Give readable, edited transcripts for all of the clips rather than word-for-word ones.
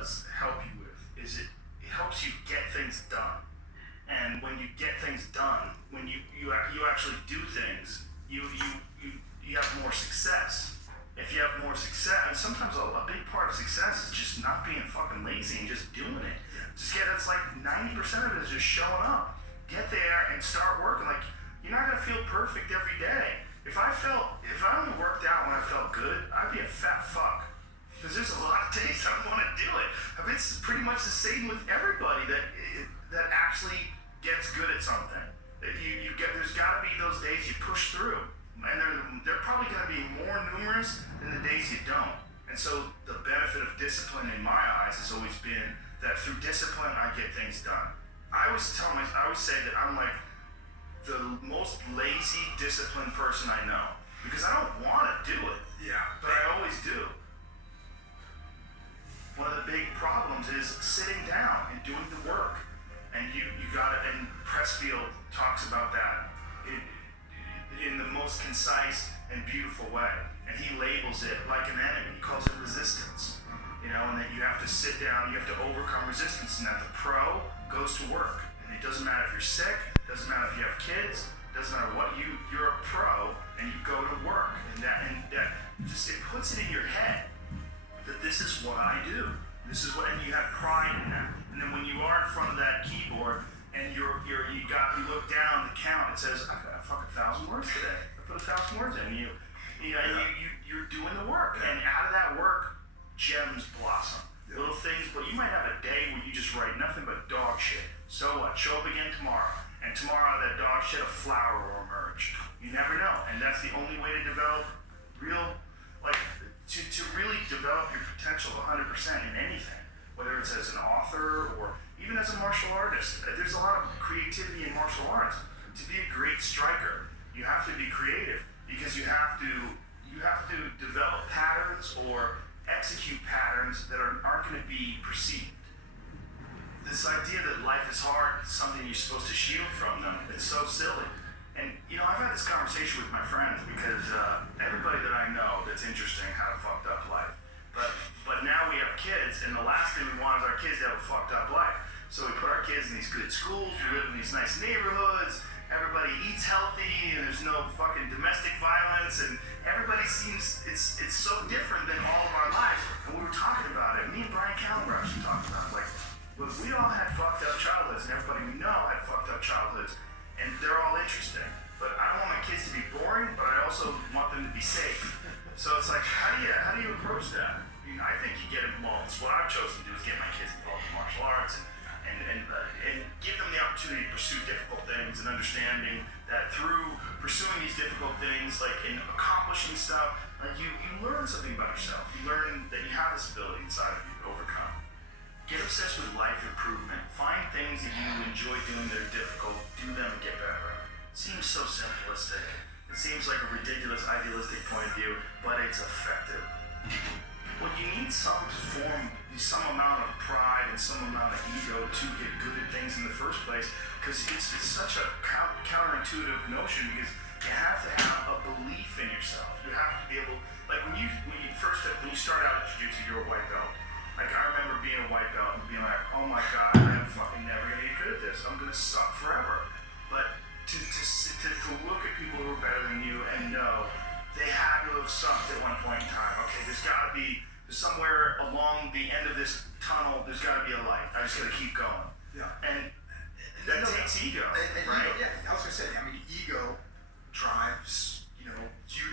does help you with is it helps you get things done. And when you get things done, when you actually do things, you have more success. If you have more success, and sometimes a big part of success is just not being fucking lazy and just doing it. It's like 90% of it is just showing up. Get there and start working. Like, you're not gonna feel perfect every day. If I only worked out when I felt good, I'd be a fat fuck. Because there's a lot of days I don't want to do it. I mean, it's pretty much the same with everybody that actually gets good at something. There's got to be those days you push through, and they're probably going to be more numerous than the days you don't. And so the benefit of discipline in my eyes has always been that through discipline I get things done. I always say that I'm like the most lazy, disciplined person I know because I don't want to do it. Yeah, but I always do. One of the big problems is sitting down and doing the work. And you got it, and Pressfield talks about that in the most concise and beautiful way. And he labels it like an enemy. He calls it resistance. And that you have to sit down, you have to overcome resistance, and that the pro goes to work. And it doesn't matter if you're sick, it doesn't matter if you have kids, it doesn't matter what you're a pro, and you go to work. And that just, it puts it in your head that this is what I do. This is what, and you have pride in that. And then when you are in front of that keyboard and you look down the count, it says, I got a fucking 1,000 words today. I put 1,000 words in. You're doing the work. And out of that work, gems blossom. Little things, but you might have a day where you just write nothing but dog shit. So what? Show up again tomorrow. And tomorrow out of that dog shit, a flower will emerge. You never know. And that's the only way to develop to really develop your potential 100% in anything, whether it's as an author or even as a martial artist. There's a lot of creativity in martial arts. To be a great striker, you have to be creative because you have to develop patterns or execute patterns that aren't going to be perceived. This idea that life is hard is something you're supposed to shield from them. It's so silly. And, I've had this conversation with my friends because everybody that I know that's interesting had a fucked up life. But now we have kids, and the last thing we want is our kids to have a fucked up life. So we put our kids in these good schools, we live in these nice neighborhoods, everybody eats healthy, and there's no fucking domestic violence, and everybody seems, it's so different than all of our lives. And we were talking about it, me and Brian Caliber actually talked about it. Like, look, we all had fucked up childhoods, and everybody we know had fucked up childhoods. And they're all interesting, but I don't want my kids to be boring, but I also want them to be safe. So it's like, how do you approach that? I think you get involved. What I've chosen to do is get my kids involved in martial arts and give them the opportunity to pursue difficult things and understanding that through pursuing these difficult things, like in accomplishing stuff, like you learn something about yourself. You learn that you have this ability inside of you to overcome. Get obsessed with life improvement. Find things that you enjoy doing that are difficult. Do them and get better. It seems so simplistic. It seems like a ridiculous, idealistic point of view, but it's effective. Well, you need some amount of pride and some amount of ego to get good at things in the first place, because it's such a counterintuitive notion, because you have to have a belief in yourself. You have to be able, like when you start out at jiu-jitsu, you're a white belt. Like, I remember being a white belt and being like, oh my God, I'm fucking never gonna get good at this. I'm gonna suck forever. But to look at people who are better than you and know they had to have sucked at one point in time. Okay, there's somewhere along the end of this tunnel, there's gotta be a light. I just gotta keep going. Yeah. And that takes ego, right? Ego, yeah, I was gonna say, ego drives, you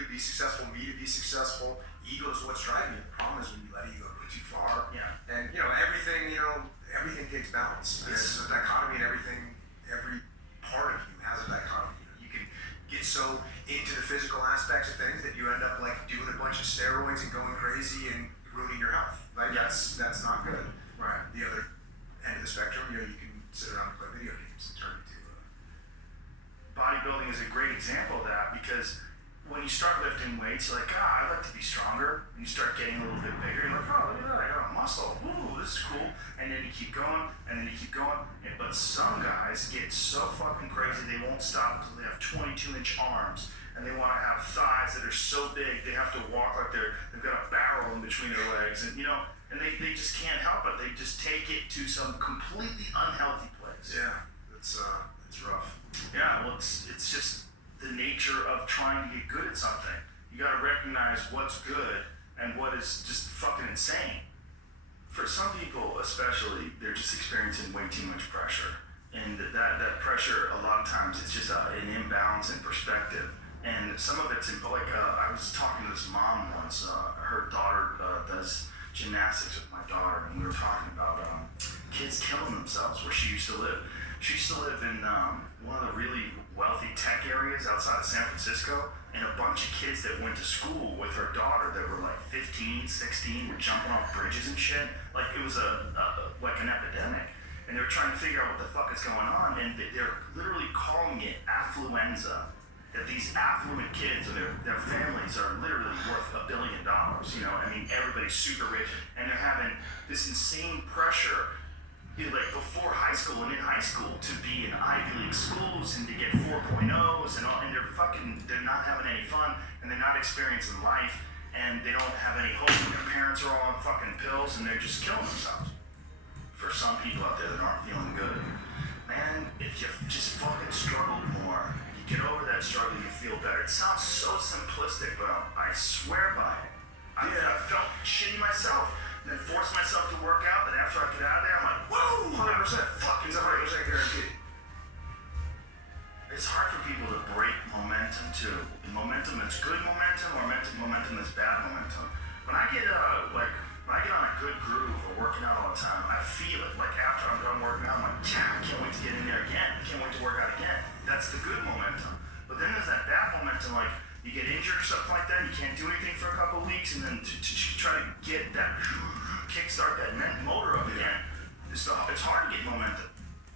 to be successful, me to be successful. Ego is what's driving you. The problem is when you let ego go too far. Yeah. And everything takes balance. There's a dichotomy in everything. Every part of you has a dichotomy. You can get so into the physical aspects of things that you end up like doing a bunch of steroids and going crazy and ruining your health. Like that's not good. Right. The other end of the spectrum, you can sit around and play video games and turn into bodybuilding is a great example of that, because when you start lifting weights, you're like, I'd like to be stronger. And you start getting a little bit bigger. You're like, oh, look at that, I got a muscle. Ooh, this is cool. And then you keep going, and then you keep going. But some guys get so fucking crazy, they won't stop until they have 22-inch arms. And they want to have thighs that are so big, they have to walk like they've got a barrel in between their legs. And, And they just can't help it. They just take it to some completely unhealthy place. Yeah, it's rough. Yeah, well, it's just the nature of trying to get good at something. You got to recognize what's good and what is just fucking insane. For some people, especially, they're just experiencing way too much pressure, and that pressure, a lot of times, it's just an imbalance in perspective. And some of it's I was talking to this mom once. Her daughter does gymnastics with my daughter, and we were talking about kids killing themselves where she used to live. She used to live in one of the really wealthy tech areas outside of San Francisco, and a bunch of kids that went to school with her daughter that were like 15, 16, were jumping off bridges and shit. Like it was like an epidemic. And they were trying to figure out what the fuck is going on, and they're literally calling it affluenza. That these affluent kids and their families are literally worth $1 billion. You know, I mean, everybody's super rich, and they're having this insane pressure, like before high school and in high school, to be in Ivy League schools and to get 4.0s and all, and they're not having any fun, and they're not experiencing life, and they don't have any hope, and their parents are all on fucking pills, and they're just killing themselves. For some people out there that aren't feeling good, man, if you just fucking struggle more, get over that struggle, you feel better. It sounds so simplistic, but I swear by it. I felt shitty myself, and then forced myself to work out, and after I get out of there, I'm like, whoa, 100%, fucking 100% guaranteed. It's hard for people to break momentum, too. Momentum that's good momentum, or momentum that's bad momentum. When I get on a good groove or working out all the time, I feel it. Like after I'm done working out, I'm like, yeah, I can't wait to get in there again. I can't wait to work out again. That's the good momentum. But then there's that bad momentum, like you get injured or something like that, you can't do anything for a couple of weeks, and then to try to get that kickstart that motor up again, it's hard to get momentum.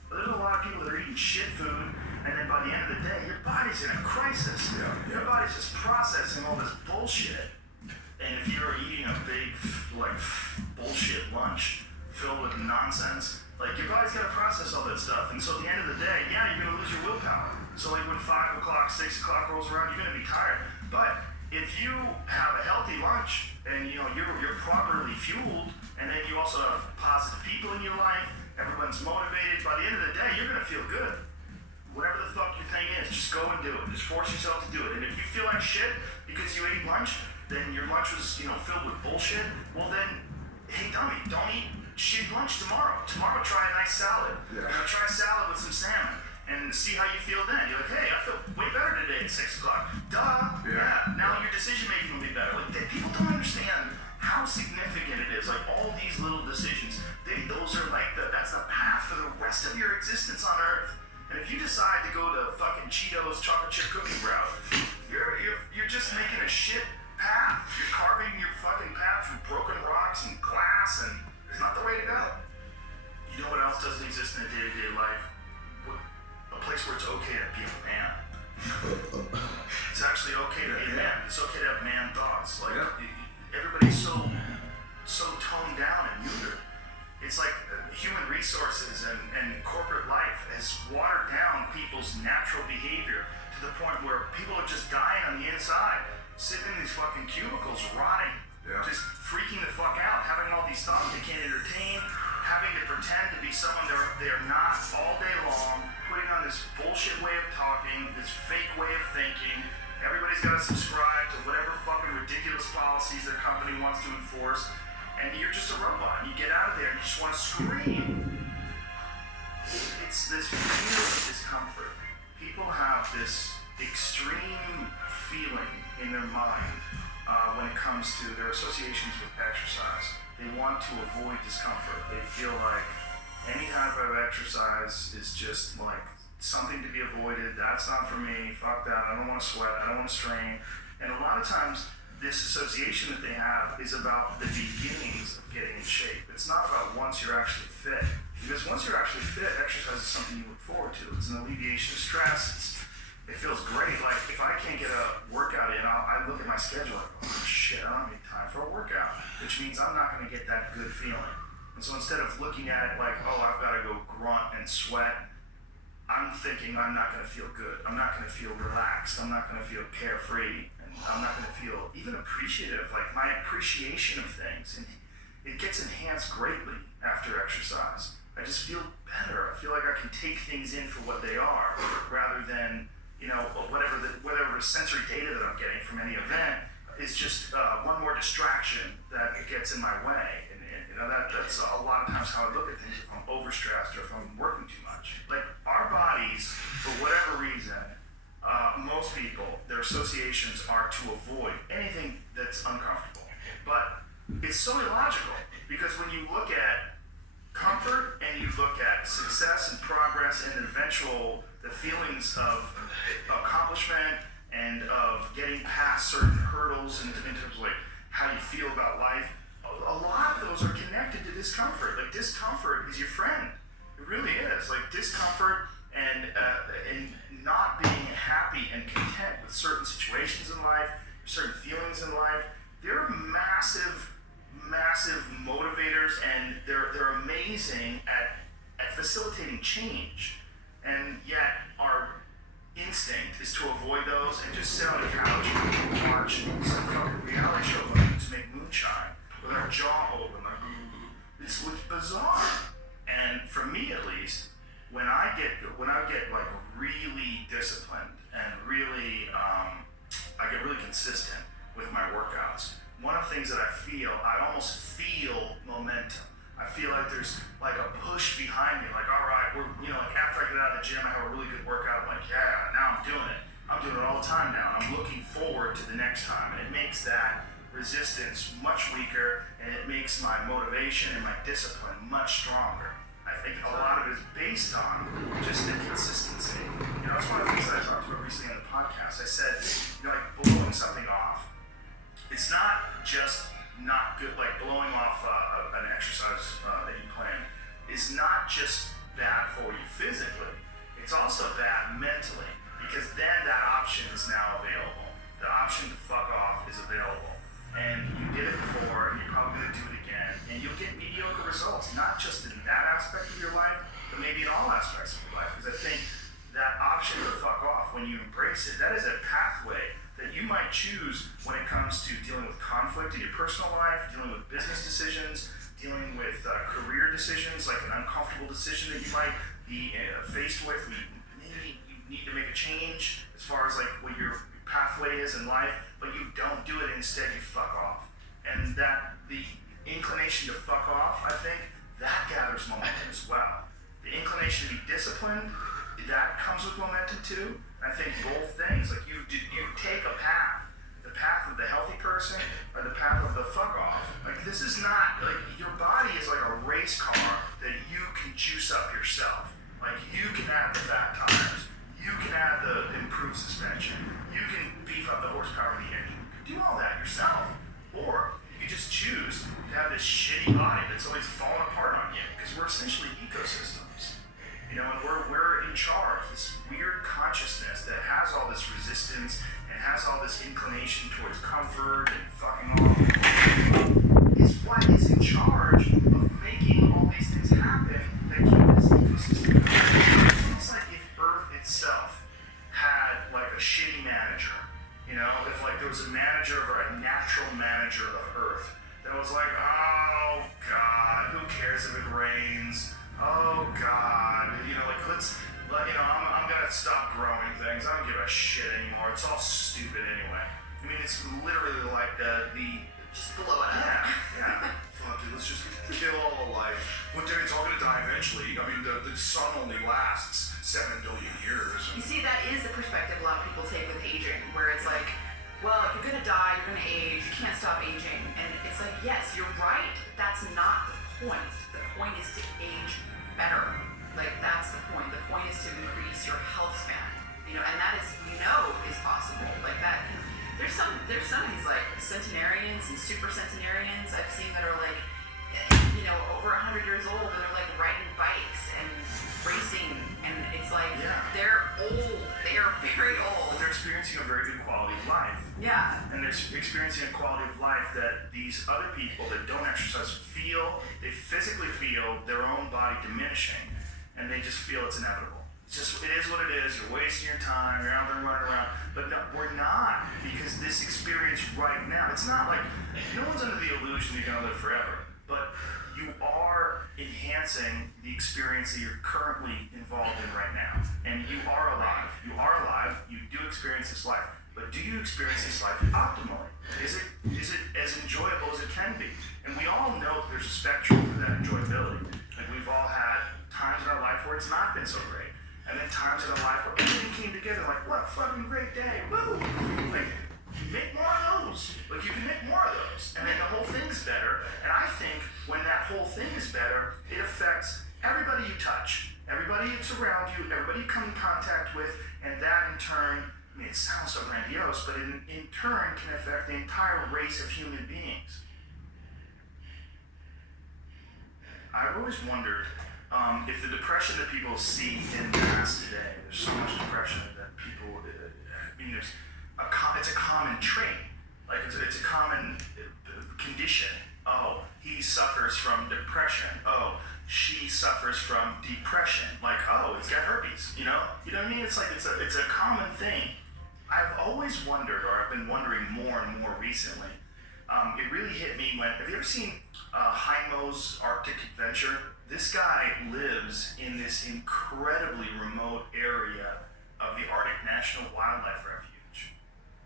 But there's a lot of people that are eating shit food, and then by the end of the day, your body's in a crisis. Your body's just processing all this bullshit. And if you're eating a big, like, bullshit lunch filled with nonsense, like, your body's got to process all that stuff. And so at the end of the day, yeah, you're going to lose your willpower. So, like, when 5 o'clock, 6 o'clock rolls around, you're going to be tired. But if you have a healthy lunch and, you know, you're properly fueled, and then you also have positive people in your life, everyone's motivated, by the end of the day, you're going to feel good. Whatever the fuck your thing is, just go and do it. Just force yourself to do it. And if you feel like shit because you ate lunch, then your lunch was, you know, filled with bullshit, well then, hey dummy, don't eat shit lunch tomorrow. Tomorrow try a nice salad. You know, try a salad with some salmon and see how you feel then. You're like, hey, I feel way better today at 6 o'clock. Duh. Yeah. Now your decision making will be better. Like, people don't understand how significant it is. Like all these little decisions, those are like that's the path for the rest of your existence on Earth. And if you decide to go to fucking Cheetos chocolate chip cookie route, you're just making a shit path. You're carving your fucking path through broken rocks and glass, and it's not the way to go. You know what else doesn't exist in a day-to-day life? A place where it's okay to be a man. It's actually okay to be a man. It's okay to have man thoughts. Like everybody's so toned down and neutered. It's like human resources and corporate life has watered down people's natural behavior to the point where people are just dying on the inside, sitting in these fucking cubicles, rotting, just freaking the fuck out, having all these thoughts they can't entertain, having to pretend to be someone they're not all day long, putting on this bullshit way of talking, this fake way of thinking. Everybody's got to subscribe to whatever fucking ridiculous policies their company wants to enforce. And you're just a robot. You get out of there and you just want to scream. It's this feeling of discomfort. People have this extreme feeling in their mind when it comes to their associations with exercise. They want to avoid discomfort. They feel like any type of exercise is just like something to be avoided. That's not for me. Fuck that. I don't want to sweat. I don't want to strain. And a lot of times, this association that they have is about the beginnings of getting in shape. It's not about once you're actually fit. Because once you're actually fit, exercise is something you look forward to. It's an alleviation of stress. It feels great. Like, if I can't get a workout in, I look at my schedule like, oh shit, I don't have any time for a workout. Which means I'm not going to get that good feeling. And so instead of looking at it like, oh, I've got to go grunt and sweat, I'm thinking I'm not going to feel good. I'm not going to feel relaxed. I'm not going to feel carefree. I'm not going to feel even appreciative, like my appreciation of things. And it gets enhanced greatly after exercise. I just feel better. I feel like I can take things in for what they are, rather than, you know, whatever the sensory data that I'm getting from any event is just one more distraction that gets in my way. And you know, that's a lot of times how I look at things if I'm overstressed or if I'm working too much. Like, our bodies, for whatever reason, most people, their associations are to avoid anything that's uncomfortable. But it's so illogical, because when you look at comfort and you look at success and progress and the feelings of accomplishment and of getting past certain hurdles in terms of like how you feel about life, a lot of those are connected to discomfort. Like, discomfort is your friend. It really is. Like, discomfort and not being happy and content with certain situations in life, certain feelings in life, they're massive motivators, and they're amazing at facilitating change. And yet our instinct is to avoid those and just sit on the couch and watch some fucking reality show to make moonshine with our jaw open, like, it's bizarre. And for me, at least, when I get like really disciplined and really I get really consistent with my workouts, one of the things that I almost feel momentum. I feel like there's like a push behind me, like, all right, like after I get out of the gym, I have a really good workout, I'm like, yeah, now I'm doing it. I'm doing it all the time now, and I'm looking forward to the next time. And it makes that resistance much weaker, and it makes my motivation and my discipline much stronger. I think a lot of it is based on just the consistency. You know, that's one of the things that I talked about recently on the podcast. I said, you know, like, blowing something off, it's not just not good, like blowing off an exercise that you plan is not just bad for you physically, it's also bad mentally, because then that option is now available. The option to fuck off is available. And you did it before, and you're probably going to do it again, and you'll get mediocre results, not just in that aspect of your life, but maybe in all aspects of your life. Because I think that option to fuck off, when you embrace it, that is a pathway that you might choose when it comes to dealing with conflict in your personal life, dealing with business decisions, dealing with career decisions, like an uncomfortable decision that you might be faced with. Maybe you need to make a change as far as like what your pathway is in life, but you don't do it. Instead, you fuck off. And that the inclination to fuck off, I think, that gathers momentum as well. The inclination to be disciplined, that comes with momentum too. I think both things, like you take a path, the path of the healthy person or the path of the fuck off. Like, this is not, like, your body is like a race car that you can juice up yourself. Like, you can add the fat tires, you can add the improved suspension, you can beef up the horsepower of the engine. You can do all that yourself. Or you just choose to have this shitty body that's always falling apart on you, because we're essentially ecosystems. You know, and we're in charge. This weird consciousness that has all this resistance and has all this inclination towards comfort and fucking off is what is in charge of making all these things happen that keep this ecosystem going. It's like if Earth itself had like a shitty manager. You know, if like there was a manager or a natural manager of Earth that was like, oh God, who cares if it rains? Oh God, you know, like I'm gonna stop growing things. I don't give a shit anymore. It's all stupid anyway. I mean, it's literally like the just blow it up. Yeah. Fuck it, let's just kill all of life. One day it's all gonna die eventually. I mean, the sun only lasts 7 billion years. You see, that is the perspective a lot of people take with aging, where it's like, well, if you're gonna die, you're gonna age. You can't stop aging, and it's like, yes, you're right. That's not the point. The point is to age better. Like, that's the point. The point is to increase your health span. You know, and that is, is possible. Like, that can, there's some of these like centenarians and super centenarians I've seen that are like, over 100 years old, and they're like riding bikes and racing, and it's like, they're old. They are very old. They're experiencing a very good quality of life. Yeah. And they're experiencing a quality of life that these other people that don't exercise they physically feel their own body diminishing, and they just feel it's inevitable. It is what it is. You're wasting your time. You're out there running around. But no, we're not, because this experience right now, it's not like, no one's under the illusion you're going to live forever. but you are enhancing the experience that you're currently involved in right now. And you are alive. You are alive. You do experience this life. But do you experience this life optimally? Is it as enjoyable as it can be? And we all know that there's a spectrum for that enjoyability. Like we've all had times in our life where it's not been so great. And then times in our life where everything came together, like, what a fucking great day. Woo! Like, you make more of those. Like, you can make more of those. And then the whole thing's better. And I think when that whole thing is better, it affects everybody you touch, everybody that's around you, everybody you come in contact with, and that in turn, I mean, it sounds so grandiose, but in turn can affect the entire race of human beings. I've always wondered if the depression that people see in mass today, there's so much depression that people, I mean, it's a common trait. Like it's a common condition. Oh, he suffers from depression. Oh, she suffers from depression. Like, oh, he's got herpes. You know what I mean? It's like it's a common thing. I've always wondered, or I've been wondering more and more recently. It really hit me when, have you ever seen Heimo's Arctic Adventure? This guy lives in this incredibly remote area of the Arctic National Wildlife Refuge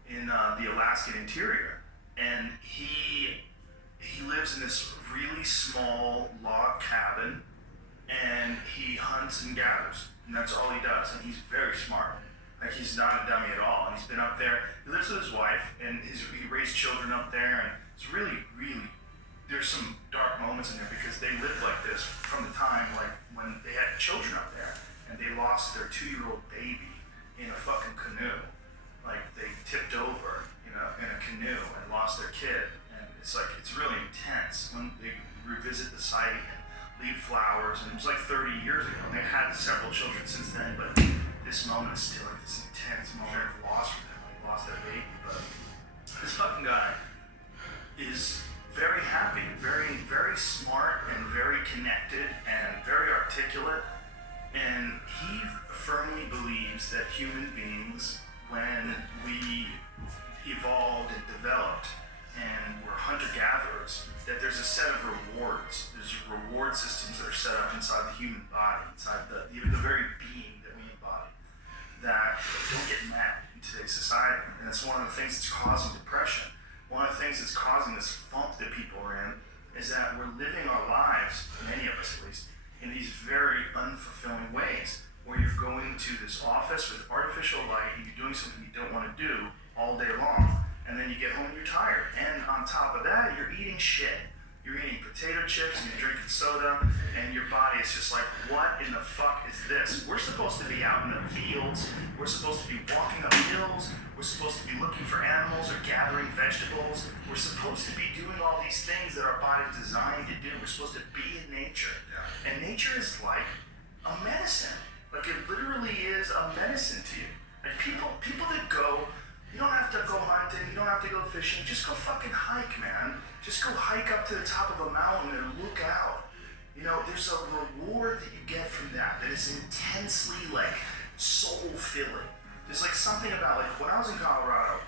in the Alaskan interior. And he lives in this really small log cabin, and he hunts and gathers. And that's all he does. And he's very smart. Like, he's not a dummy at all. And he's been up there. He lives with his wife, and he raised children up there. And it's really, really, there's some dark moments in there because they lived like this from the time, like, when they had children up there, and they lost their 2-year-old baby in a fucking canoe. Like, they tipped over, in a canoe and lost their kid. And it's like, it's really intense when they revisit the site and leave flowers. And it was like 30 years ago. And they've had several children since then, but this moment is still like this intense moment of loss for them. Like, lost their baby. But this fucking guy is very happy, very, very smart, and very connected, and very articulate. And he firmly believes that human beings, when we evolved and developed and were hunter-gatherers, that there's a set of rewards. There's reward systems that are set up inside the human body, inside the very being that we embody, that don't get met in today's society. And it's one of the things that's causing depression. One of the things that's causing this funk that people are in is that we're living our lives, many of us at least, in these very unfulfilling ways, where you're going to this office with artificial light and you're doing something you don't want to do all day long, and then you get home and you're tired. And on top of that, you're eating shit. You're eating potato chips and you're drinking soda, and your body is just like, what in the fuck is this? We're supposed to be out in the fields. We're supposed to be walking up hills. We're supposed to be looking for animals or gathering vegetables. We're supposed to be doing all these things that our body's designed to do. We're supposed to be in nature. Yeah. And nature is like a medicine. Like, it literally is a medicine to you. Like, people that go, you don't have to go hunting, you don't have to go fishing, just go fucking hike, man. Just go hike up to the top of a mountain and look out. There's a reward that you get from that is intensely, like, soul-filling. There's, like, something about, like, when I was in Colorado,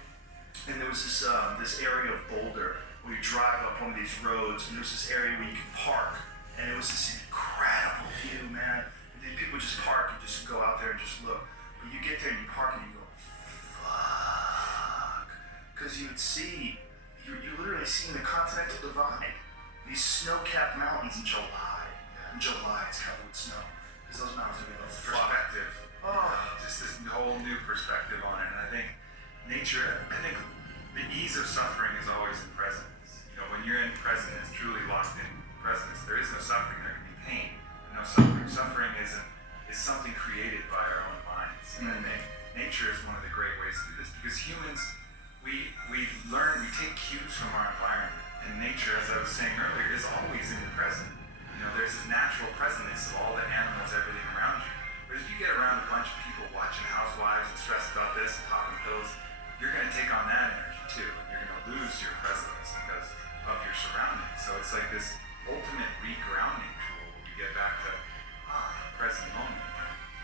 and there was this area of Boulder where you drive up one of these roads, and there was this area where you could park, and it was this incredible view, man. And then people just park and just go out there and just look. But you get there and you park and you go, fuck. Because you're literally seeing the continental divide. These snow-capped mountains in July. In July, it's covered with snow. Because those mountains are going to perspective. Oh. Just this whole new perspective on it. And I think the ease of suffering is always in presence. When you're in presence, truly locked in presence, there is no suffering, there can be pain. No suffering. Suffering is something created by our own minds. And I think nature is one of the great ways to do this, because humans, we take cues from our environment. And nature, as I was saying earlier, is always in the present. There's this natural presence of all the animals, everything around you. But if you get around a bunch of people watching housewives and stressed about this and popping pills, you're going to take on that energy too. And you're going to lose your presence because of your surroundings. So it's like this ultimate regrounding tool where we get back to the present moment.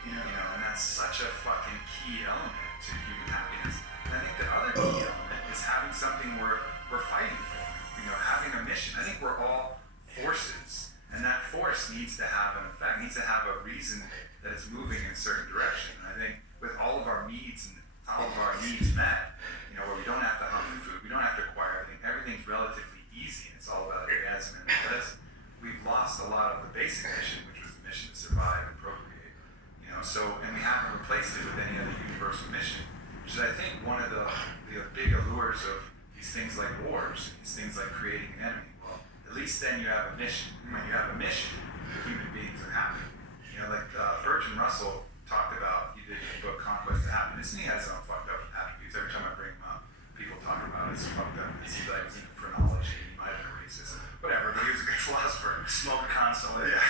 And that's such a fucking key element to human happiness. And I think the other key element is having something we're fighting for. Having a mission. I think we're all fortunate needs to have an effect, needs to have a reason that it's moving in a certain direction. And I think with all of our needs and all of our needs met, you know, where we don't have to hunt for food, we don't have to acquire everything, everything's relatively easy, and it's all about advancement. Because we've lost a lot of the basic mission, which was the mission to survive and procreate. You know, so, and we haven't replaced it with any other universal mission, which is, I think, one of the big allures of these things like wars, these things like creating an enemy. Well, at least then you have a mission. When you have a mission, human beings are happy. You know, like Bertrand Russell talked about, he did the book Conquest of Happiness, and he has some fucked up attributes. Every time I bring him up, people talk about it, it's fucked up. He's like, he's into phrenology, he might have been racist, whatever, but he was a good philosopher. Smoke constantly. Yeah.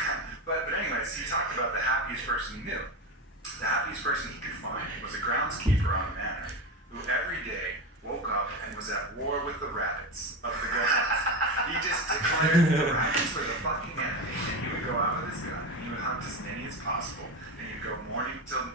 But anyways, he talked about the happiest person he knew. The happiest person he could find was a groundskeeper on a manor who every day woke up and was at war with the rabbits of the government. He just declared the rabbits were the fucking enemy, and he would go out with his gun and he would hunt as many as possible, and he'd go morning till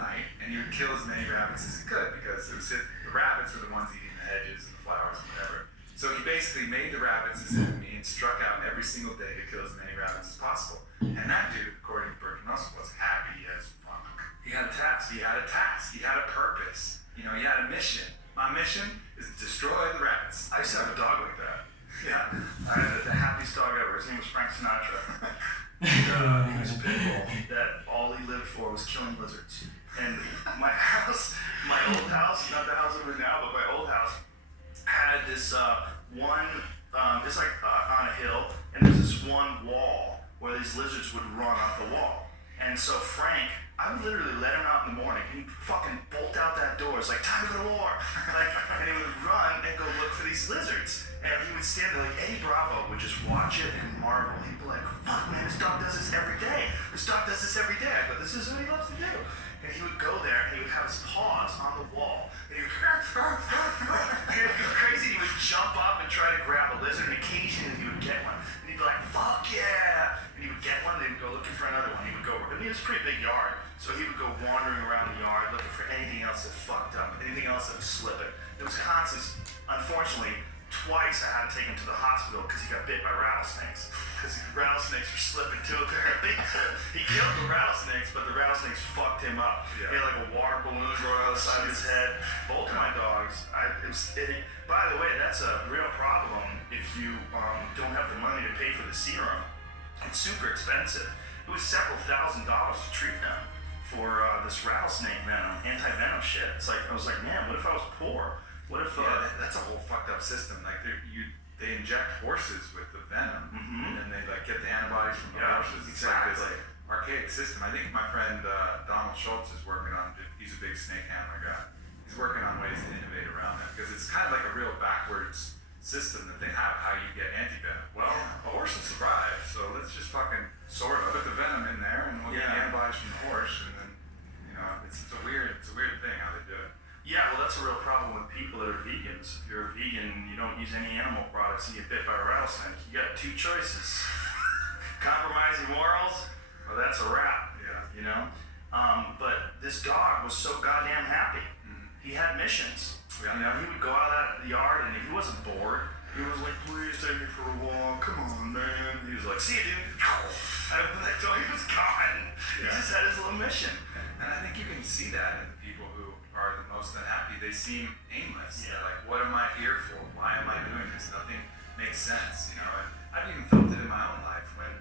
night, and he would kill as many rabbits as he could, because the rabbits were the ones eating the hedges and the flowers and whatever. So he basically made the rabbits his enemy and struck out every single day to kill as many rabbits as possible. And that dude, according to Bertrand Russell, was happy as fuck. He had a task. He had a task. He had a purpose. You know, he had a mission. My mission is to destroy the rabbits. I used to have a dog like that. Yeah. I had the happiest dog ever. His name was Frank Sinatra. He was a pit bull that all he lived for was killing lizards. And my house, my old house, not the house I'm in now, but my old house, had this it's like on a hill, and there's this one wall where these lizards would run off the wall. And so Frank, I would literally let him out in the morning, and he'd fucking bolt out that door. It's like, time to go to war. And he would run and go look for these lizards. And he would stand there like Eddie Bravo would just watch it and marvel. He'd be like, fuck man, this dog does this every day. This dog does this every day. I go, this is what he loves to do. And he would go there and he would have his paws on the wall. And he would go crazy. He would jump up and try to grab a lizard, and occasionally he would get one. And he'd be like, fuck yeah. And he would get one, and he would go looking for another one. He would go, I mean, it was a pretty big yard. So he would go wandering around the yard looking for anything else that fucked up, anything else that was slipping. It was constant. Unfortunately, twice I had to take him to the hospital because he got bit by rattlesnakes. Because rattlesnakes were slipping too, apparently. He killed the rattlesnakes, but the rattlesnakes fucked him up. Yeah. He had like a water balloon growing out the side of his head. Both of my dogs, by the way, that's a real problem if you don't have the money to pay for the serum. It's super expensive. It was several $1,000s to treat them for this rattlesnake venom, anti-venom shit. It's like, I was like, man, what if I was poor? What if that's a whole fucked up system. Like they inject horses with the venom, and then they like get the antibodies from the horses. It's like this archaic system. I think my friend Donald Schultz is working on. He's a big snake handler guy. He's working on ways to innovate around that, because it's kind of like a real backwards system that they have. How you get anti-venom? Well, a horse will survive, so let's just fucking sort of put the venom in there, and we'll get antibodies from the horse, and then it's a weird thing how they do it. Yeah, well, that's a real problem with people that are vegans. If you're a vegan and you don't use any animal products and you get bit by a rattlesnake, you got two choices. Compromising morals, or that's a wrap. Yeah. You know? But this dog was so goddamn happy. He had missions. Yeah. You know, he would go out of that yard and he wasn't bored. He was like, please take me for a walk. Come on, man. He was like, see you, dude. And that dog was gone. He just had his little mission. And I think you can see that in the people who are the most unhappy. They seem aimless. Yeah. They're like, what am I here for? Why am I doing this? Nothing makes sense, you know. And I've even felt it in my own life when,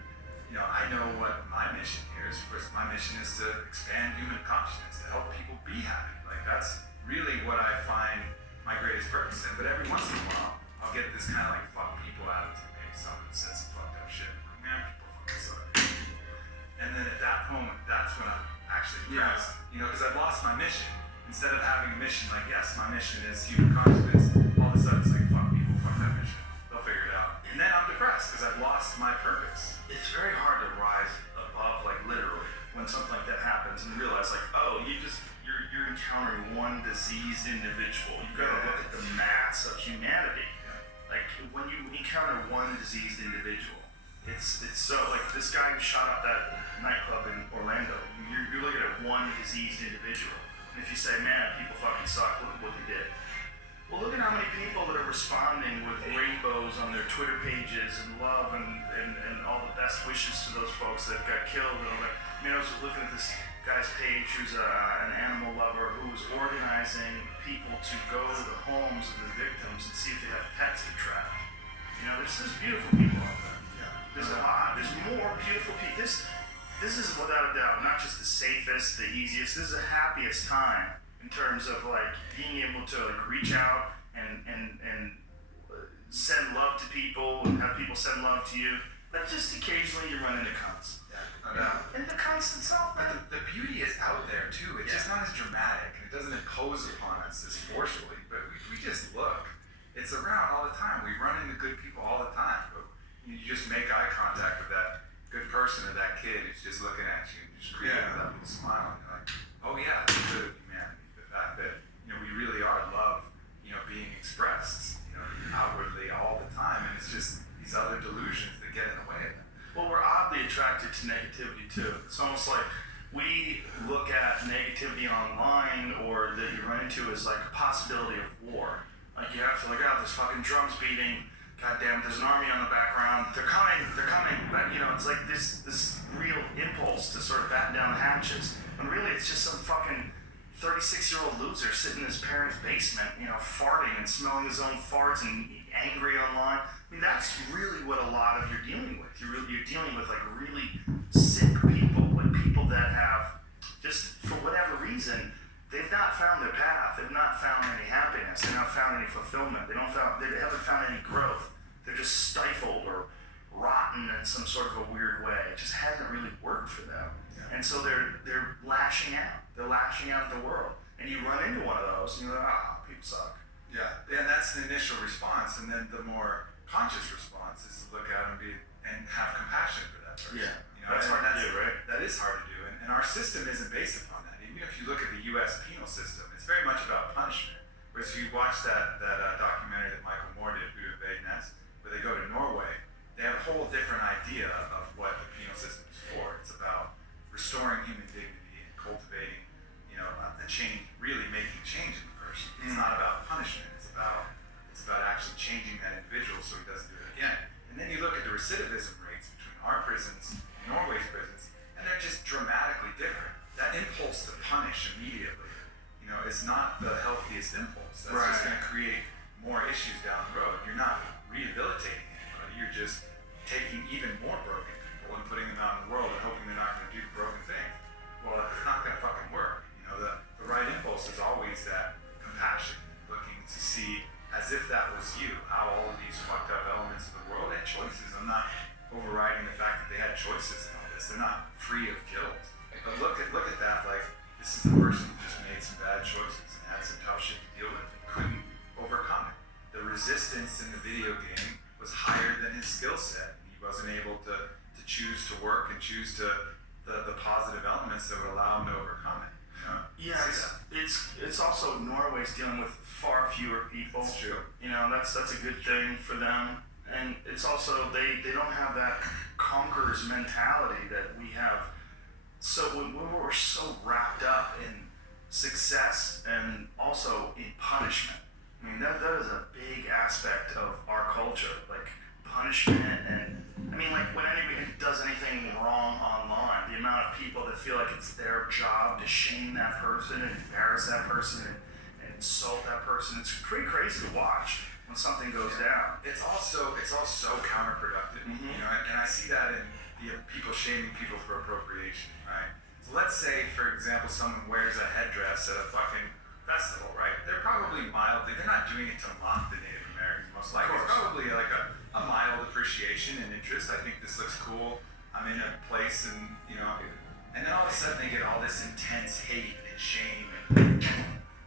you know, I know what my mission here is. First, my mission is to expand human consciousness, to help people be happy. Like, that's really what I find my greatest purpose in. But every once in a while, I'll get this kind of like fuck people attitude. Maybe someone said some fucked up shit. I'm like, man, people fucking suck. And then at that moment, that's when I'm actually depressed. You know, because I've lost my mission. Instead of having a mission like, yes, my mission is human consciousness, all of a sudden it's like, fuck people, fuck that mission. They'll figure it out. And then I'm depressed because I've lost my purpose. It's very hard to rise above, like literally, when something like that happens and realize, like, oh, you're encountering one diseased individual. You've got to look at the mass of humanity. Like, when you encounter one diseased individual, it's so, like, this guy who shot up that nightclub in Orlando, you're looking at one diseased individual. And if you say, man, people fucking suck, look at what they did. Well, look at how many people that are responding with rainbows on their Twitter pages and love and all the best wishes to those folks that got killed and all that. I mean, I was looking at this guy's page who's an animal lover who's organizing people to go to the homes of the victims and see if they have pets to trap. You know, there's beautiful people out there. Yeah. There's more beautiful people. This is without a doubt not just the safest, the easiest. This is the happiest time in terms of like being able to like reach out and send love to people and have people send love to you. But just occasionally you run into cunts. And the cunts itself, man. But the beauty is out there too. It's just not as dramatic. It doesn't impose upon us as forcefully. But we just look. It's around all the time. We run into good people all the time. But you just make eye contact with that good person or that kid who's just looking at you and just greeting with that little smile. And you're like, oh yeah, that's good of humanity. The fact that, you know, we really are love, you know, being expressed, you know, outwardly all the time. And it's just these other delusions that get in the way of it. Well, we're oddly attracted to negativity too. It's almost like we look at negativity online or that you run into as like a possibility of war. Like you have to look out, this fucking drum's beating. God damn, there's an army on the background. They're coming. But, you know, it's like this real impulse to sort of batten down the hatches. And really, it's just some fucking 36-year-old loser sitting in his parents' basement, you know, farting and smelling his own farts and angry online. I mean, that's really what a lot of you're dealing with. You're dealing with like really sick people, like people that have just for whatever reason. They've not found their path. They've not found any happiness. They've not found any fulfillment. They haven't found any growth. They're just stifled or rotten in some sort of a weird way. It just hasn't really worked for them. Yeah. And so they're lashing out. They're lashing out at the world. And you run into one of those, and you're like, people suck. Yeah, and that's the initial response, and then the more conscious response is to look at and have compassion for that person. Yeah, you know, that's hard to do, right? That is hard to do, and our system isn't based upon that. Even if you look at the U.S. penal system, it's very much about punishment. Whereas if you watch that documentary that Michael Moore did, Bodyweight Squats, where they go to Norway, they have a whole different idea of what the penal system is for. It's about restoring human dignity and cultivating, you know, a change, really making change in the person. It's not about punishment. It's about actually changing that individual so he doesn't do it again. And then you look at the recidivism rates between our prisons and Norway's prisons, and they're just dramatically different. That impulse to punish immediately, you know, is not the healthiest impulse. That's just going to create more issues down the road. You're not rehabilitating anybody. You're just taking even more broken people and putting them out in the world and hoping they're not going to do the broken thing. Well, it's not going to fucking work. You know, the right impulse is always that compassion, looking to see as if that was you, how all of these fucked up elements of the world had choices. I'm not overriding the fact that they had choices in all this. They're not free of guilt. But look at that, like, this is the person who just made some bad choices and had some tough shit to deal with and couldn't overcome it. The resistance in the video game was higher than his skill set. He wasn't able to choose to work and choose to the positive elements that would allow him to overcome it. You know? Yeah, it's also Norway's dealing with far fewer people. That's true. You know, that's a good thing for them. And it's also they don't have that conqueror's mentality that we have. So we're so wrapped up in success and also in punishment. I mean, that is a big aspect of our culture, like punishment. And I mean, like when anybody does anything wrong online, the amount of people that feel like it's their job to shame that person and embarrass that person and insult that person, it's pretty crazy to watch when something goes down. It's all so counterproductive. You know, and I see that in people shaming people for appropriation, right? So let's say, for example, someone wears a headdress at a fucking festival, right? They're probably they're not doing it to mock the Native Americans, most likely. It's probably like a mild appreciation and interest. I think this looks cool. I'm in a place and, you know, and then all of a sudden they get all this intense hate and shame and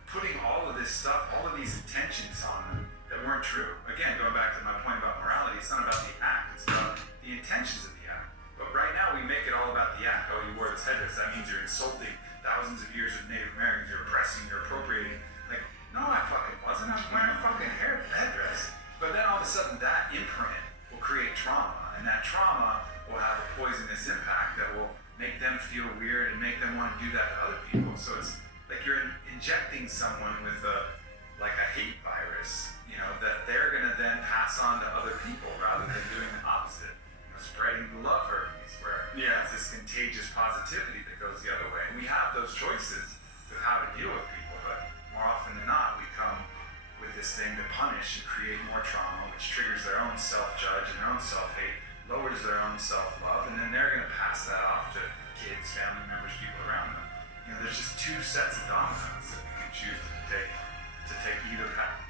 putting all of this stuff, all of these intentions on them that weren't true. Again, going back to my point about morality, it's not about the act, it's about the intentions of the act. But right now we make it all about the act. Oh, you wore this headdress, that means you're insulting thousands of years of Native Americans, you're oppressing, you're appropriating. Like, no, I fucking wasn't. I was wearing a fucking headdress. But then all of a sudden that imprint will create trauma, and that trauma will have a poisonous impact that will make them feel weird and make them want to do that to other people. So it's like you're injecting someone with a like a hate virus, you know, that they're going to then pass on to other people rather than doing the opposite, you know, spreading the love herpes, where it's this contagious positivity that goes the other way. And we have those choices with how to deal with people, but more often than not, we come with this thing to punish and create more trauma, which triggers their own self-judge and their own self-hate, lowers their own self-love, and then they're going to pass that off to kids, family members, people around them. You know, there's just two sets of dominoes that we can choose to take either path.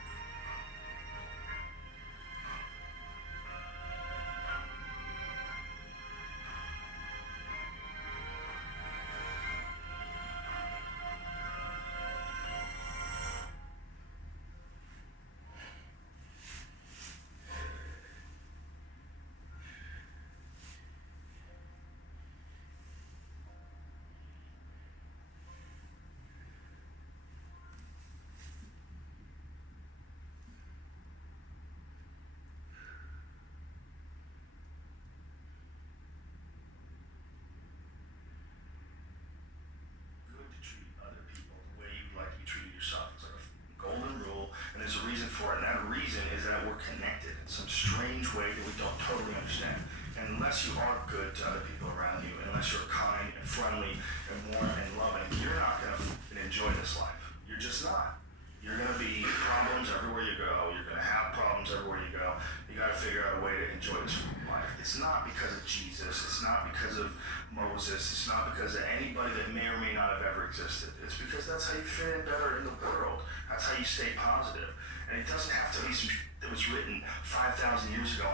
There's a reason for it, and that reason is that we're connected in some strange way that we don't totally understand. And unless you are good to other people around you, unless you're kind and friendly and warm and loving, you're not going to enjoy this life. You're just not. You're going to be problems everywhere you go. You're going to have problems everywhere you go. You got to figure out a way to enjoy this life. It's not because of Jesus. It's not because of Moses. It's not because of anybody that may or may not have ever existed. It's because that's how you fit in better in the world. That's how you stay positive. And it doesn't have to be some that was written 5,000 years ago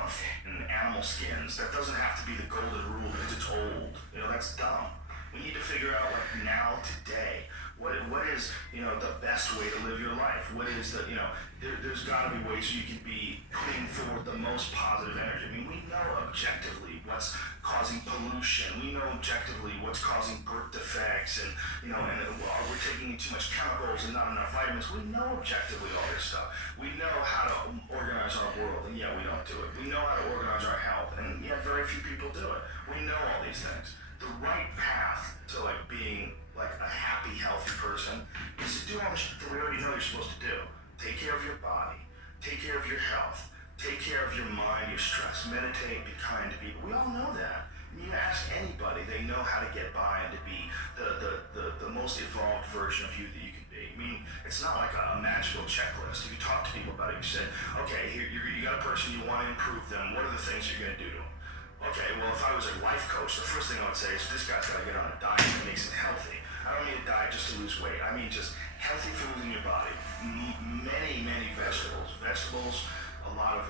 in animal skins. That doesn't have to be the golden rule because it's old. You know, that's dumb. We need to figure out, like, now, today, what is, you know, the best way to live your life? What is the, you know, there's got to be ways you can be putting forward the most positive energy. I mean, we know objectively what's causing pollution. We know objectively what's causing birth defects, and, you know, and we're taking in too much chemicals and not enough vitamins. We know objectively all this stuff. We know how to organize our world, and yeah, we don't do it. We know how to organize our health, and yeah, very few people do it. We know all these things. The right path to, like, being like a happy, healthy person is to do all the shit that we already know you're supposed to do. Take care of your body, take care of your health, take care of your mind, your stress, meditate, be kind to people. We all know that. When you ask anybody, they know how to get by and to be the most evolved version of you that you can be. I mean, it's not like a magical checklist. If you talk to people about it, you say, okay, here you got a person, you want to improve them. What are the things you're going to do to them? Okay, well, if I was a life coach, the first thing I would say is this guy's got to get on a diet that makes him healthy. I don't mean a diet just to lose weight. I mean just healthy food in your body. Many vegetables, a lot of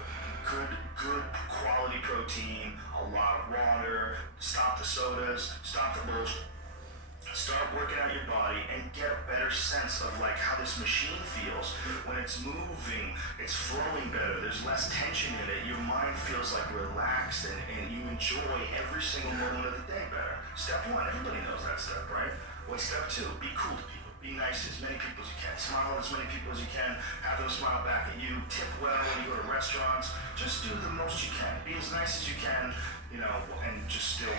good quality protein, a lot of water. Stop the sodas, stop the bullshit. Start working out your body and get a better sense of, like, how this machine feels when it's moving, it's flowing better, there's less tension in it, your mind feels like relaxed, and you enjoy every single moment of the day better. Step one, everybody knows that step, right? What's step two? Be cool to people. Be nice to as many people as you can. Smile at as many people as you can. Have them smile back at you. Tip well when you go to restaurants. Just do the most you can. Be as nice as you can, you know, and just still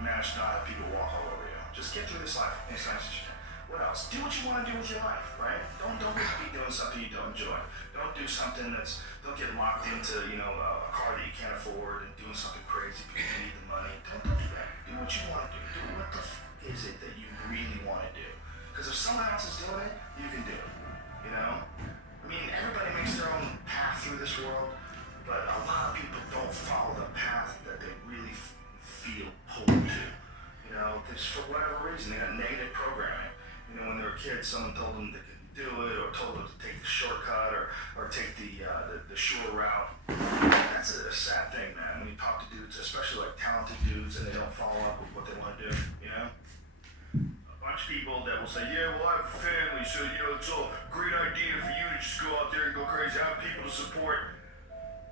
manage to not have people walk all over you. Just get through this life as nice as you can. What else? Do what you want to do with your life, right? Don't be doing something you don't enjoy. Don't do something don't get locked into, you know, a car that you can't afford and doing something crazy because you need the money. Don't do that. Do what you want to do. Do what the is it that you really want to do? Because if someone else is doing it, you can do it, you know? I mean, everybody makes their own path through this world, but a lot of people don't follow the path that they really feel pulled to. You know, because for whatever reason, they got negative programming. You know, when they were kids, someone told them they couldn't do it, or told them to take the shortcut, or take the short route. That's a sad thing, man. When you talk to dudes, especially like talented dudes, and they don't follow up with what they want to do, you know? A bunch of people that will say, yeah, well, I have a family, so, you know, it's a great idea for you to just go out there and go crazy, have people to support.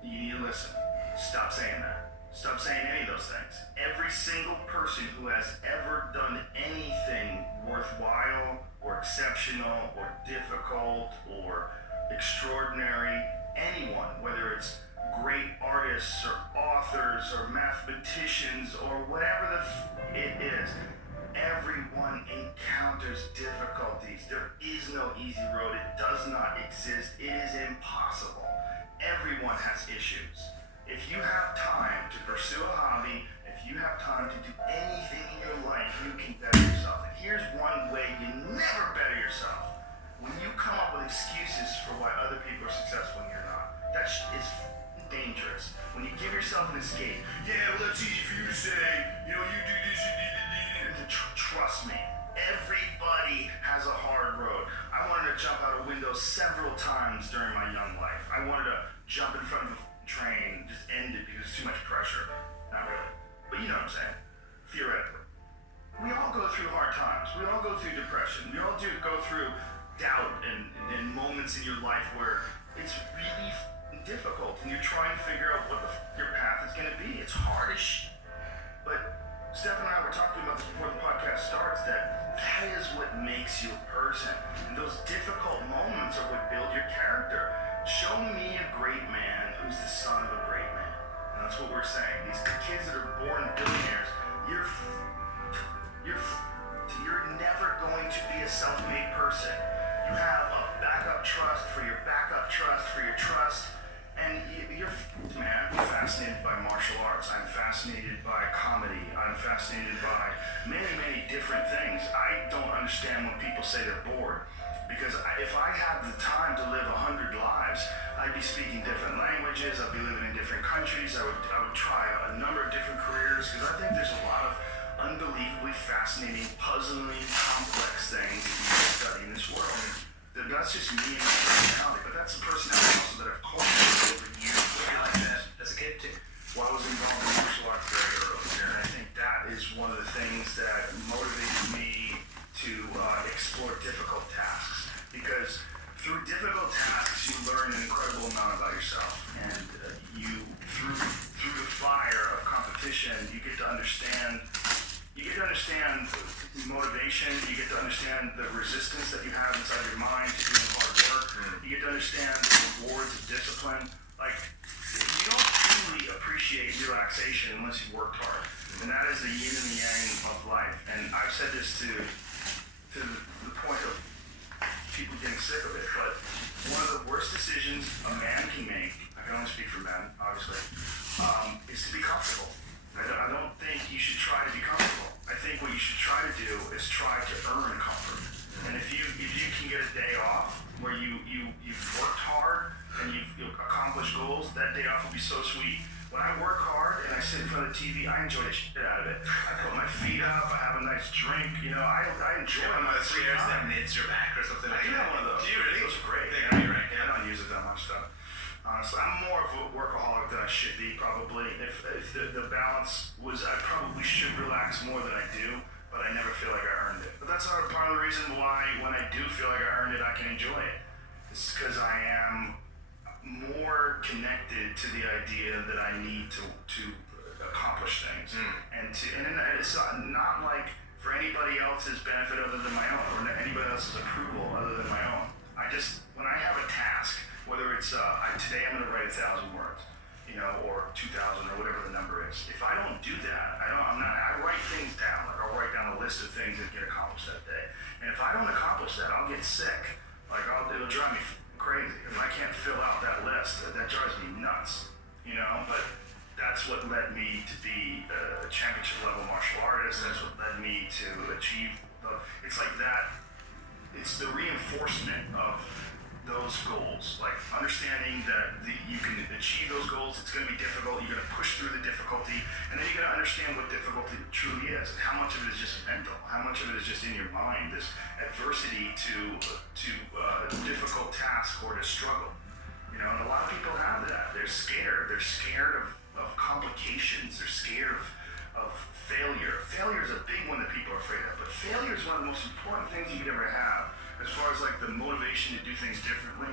You need to listen. Stop saying that. Stop saying any of those things. Every single person who has ever done anything worthwhile or exceptional or difficult or extraordinary, anyone, whether it's great artists or authors or mathematicians or whatever it is, every everyone encounters difficulties. There is no easy road. It does not exist. It is impossible. Everyone has issues. If you have time to pursue a hobby, if you have time to do anything in your life, you can better yourself. And here's one way you never better yourself. When you come up with excuses for why other people are successful and you're not, that is dangerous. When you give yourself an escape, yeah, well, that's easy for you to say, you know, you do this, you do that. Trust me, everybody has a hard road. I wanted to jump out a window several times during my young life. I wanted to jump in front of a train, just end it because it's too much pressure. Not really. But you know what I'm saying. Theoretically. We all go through hard times. We all go through depression. We all go through doubt and moments in your life where it's really difficult and you're trying to figure out what your path is going to be. It's hard as shit. But Steph and I were talking about this before the podcast starts, that is what makes you a person. And those difficult moments are what build your character. Show me a great man who's the son of a great man. And that's what we're saying. These kids that are born billionaires, you're never going to be a self-made person. You have a backup trust for your backup trust for your trust. And man, I'm fascinated by martial arts. I'm fascinated by comedy. I'm fascinated by many, many different things. I don't understand when people say they're bored. Because if I had the time to live 100 lives, I'd be speaking different languages, I'd be living in different countries, I would try a number of different careers, because I think there's a lot of unbelievably fascinating, puzzling, complex things that you can study in this world. That's just me and my personality, but that's a personality also that I've cultivated over years. I like that as a kid too. Well, I was involved in martial arts very early, and I think that is one of the things that motivated me to explore difficult tasks, because through difficult tasks you learn an incredible amount about yourself, and you through the fire of competition you get to understand motivation, you get to understand the resistance that you have inside your mind to doing hard work, you get to understand the rewards of discipline. Like, you don't truly appreciate relaxation unless you worked hard, and that is the yin and the yang of life. And I've said this to the point of people getting sick of it, but one of the worst decisions a man can make, I can only speak for men, obviously, is to be comfortable. I don't think you should try to be comfortable. I think what you should try to do is try to earn comfort. And if you can get a day off where you've worked hard and you've accomplished goals, that day off will be so sweet. When I work hard and I sit in front of the TV, I enjoy the shit out of it. I put my feet up, I have a nice drink, you know, I enjoy my free time. That knits your back or something I like do that. have one of those. Do you really? Those are great. They're Yeah, great, right? I don't use it that much though. Honestly, I'm more of a workaholic than I should be, probably. If the balance was, I probably should relax more than I do, but I never feel like I earned it. But that's part of the reason why when I do feel like I earned it, I can enjoy it. It's because I am more connected to the idea that I need to accomplish things. And it's not like for anybody else's benefit other than my own, or anybody else's approval other than my own. When I have a task, whether it's today I'm going to write 1,000 words, you know, or 2,000 or whatever the number is. If I don't do that, I write things down. Like I'll write down a list of things that get accomplished that day. And if I don't accomplish that, I'll get sick. Like it'll drive me crazy. If I can't fill out that list, that drives me nuts, you know. But that's what led me to be a championship level martial artist. That's what led me to achieve. It's like that. It's the reinforcement of those goals, like understanding that you can achieve those goals. It's going to be difficult. You're going to push through the difficulty, and then you're going to understand what difficulty truly is, and how much of it is just mental, how much of it is just in your mind. This adversity to difficult task or to struggle, you know. And a lot of people have that. They're scared. They're scared of complications. They're scared of failure. Failure is a big one that people are afraid of, but failure is one of the most important things you could ever have as far as like the motivation to do things differently.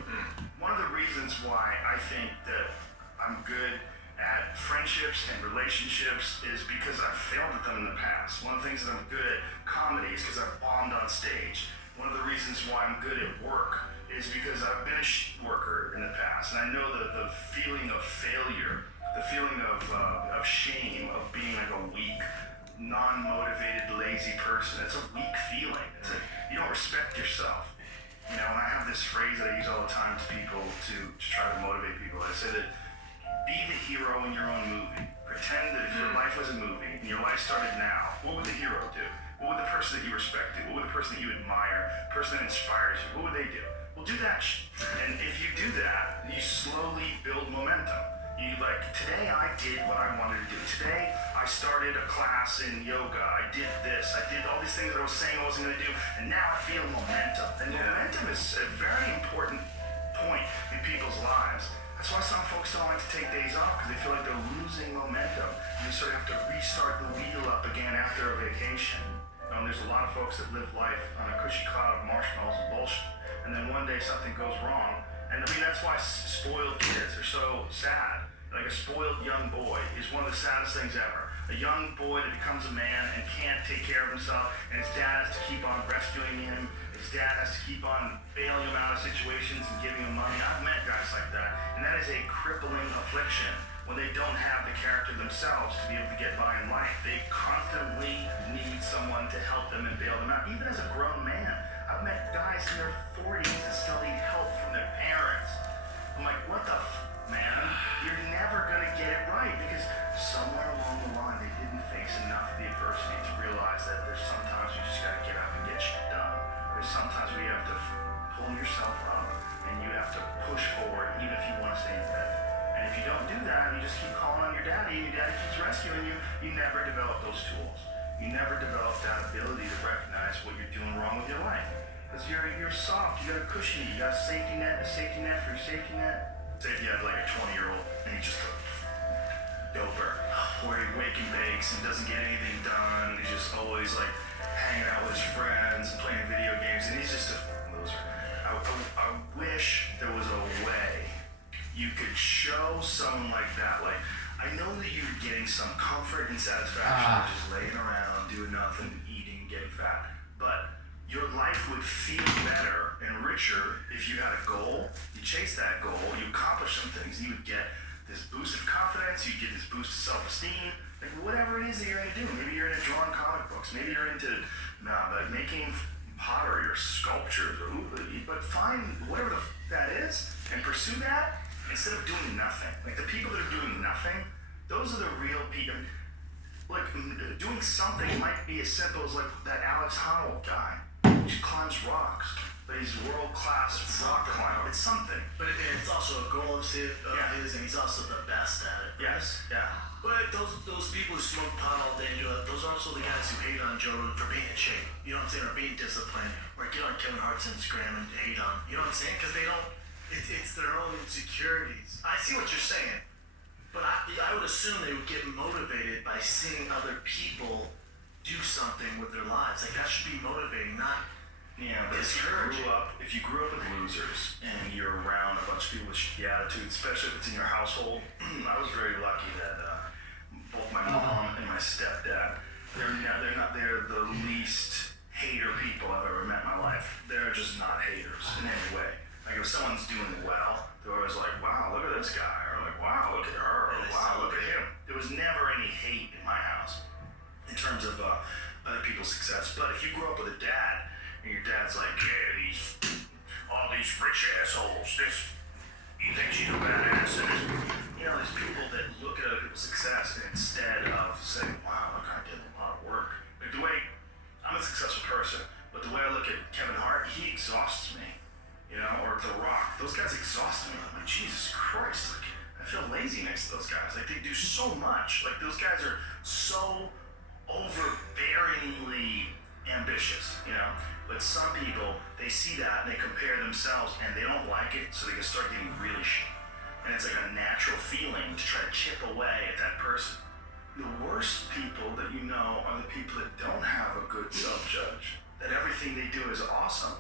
One of the reasons why I think that I'm good at friendships and relationships is because I've failed at them in the past. One of the things that I'm good at comedy is because I've bombed on stage. One of the reasons why I'm good at work is because I've been a worker in the past, and I know the feeling of failure, the feeling of shame, of being like a weak non-motivated, lazy person. It's a weak feeling. It's like you don't respect yourself. You know, and I have this phrase that I use all the time to people to try to motivate people. I say that be the hero in your own movie. Pretend that if your life was a movie and your life started now, what would the hero do? What would the person that you respect do? What would the person that you admire, the person that inspires you, what would they do? Well, do that. And if you do that, you slowly build momentum. You like, today I did what I wanted to do. Today I started a class in yoga. I did this. I did all these things that I was saying I wasn't going to do. And now I feel momentum. And momentum is a very important point in people's lives. That's why some folks don't like to take days off, because they feel like they're losing momentum. And you sort of have to restart the wheel up again after a vacation. There's a lot of folks that live life on a cushy cloud of marshmallows and bullshit. And then one day something goes wrong. And I mean, that's why spoiled kids are so sad. Like a spoiled young boy is one of the saddest things ever. A young boy that becomes a man and can't take care of himself, and his dad has to keep on rescuing him. His dad has to keep on bailing him out of situations and giving him money. I've met guys like that, and that is a crippling affliction when they don't have the character themselves to be able to get by in life. They constantly need someone to help them and bail them out. Even as a grown man, I've met guys in their 40s that still need help from their parents. I'm like, what the man? You're never gonna get it right, because somewhere along the line they didn't face enough of the adversity to realize that there's sometimes you just gotta get up and get shit done. There's sometimes where you have to pull yourself up and you have to push forward even if you want to stay in bed. And if you don't do that, you just keep calling on your daddy and your daddy keeps rescuing you, you never develop those tools. You never develop that ability to recognize what you're doing wrong with your life. Because you're soft, you got a cushion, you got a safety net for your safety net. Say if you had like a 20-year-old and he's just a doper, where he wake and bakes and doesn't get anything done, he's just always like hanging out with his friends and playing video games, and he's just a loser. I wish there was a way you could show someone like that, like, I know that you're getting some comfort and satisfaction just laying around, doing nothing, eating, getting fat, but your life would feel better and richer if you had a goal, you chase that goal, you accomplish some things, you would get this boost of confidence, you get this boost of self-esteem, like whatever it is that you're into do. Maybe you're into drawing comic books, maybe you're into like making pottery or sculptures, but find whatever that is and pursue that instead of doing nothing. Like the people that are doing nothing, those are the real people. Like doing something might be as simple as like that Alex Honnold guy. He climbs rocks, but he's world-class rock climber. It's something. But it's also a goal of his, and he's also the best at it. Yes, yeah. But those people who smoke pot all day, those are also the guys who hate on Joe Rogan for being in shape. You know what I'm saying? Or being disciplined. Or get on Kevin Hart's Instagram and hate on. You know what I'm saying? Because they don't. It's their own insecurities. I see what you're saying, but I would assume they would get motivated by seeing other people do something with their lives. Like that should be motivating, not. Yeah, but if you grew up with losers and you're around a bunch of people with shitty attitudes, especially if it's in your household, I was very lucky that both my mom and my stepdad, they're the least hater people I've ever met in my life. They're just not haters in any way. Like if someone's doing well, they're always like, wow, look at this guy, or like, wow, look at her, or wow, look at him. There was never any hate in my house in terms of other people's success. But if you grew up with a dad, and your dad's like, yeah, all these rich assholes, he thinks he's a badass, and there's people that look at other people's success instead of saying, wow, look, I did a lot of work. Like the way, I'm a successful person, but the way I look at Kevin Hart, he exhausts me, or The Rock, those guys exhaust me. I'm like, Jesus Christ, like, I feel lazy next to those guys. Like, they do so much. Like, those guys are so overbearingly ambitious, But some people, they see that and they compare themselves and they don't like it, so they can start getting really shit. And it's like a natural feeling to try to chip away at that person. The worst people that you know are the people that don't have a good self-judge, that everything they do is awesome.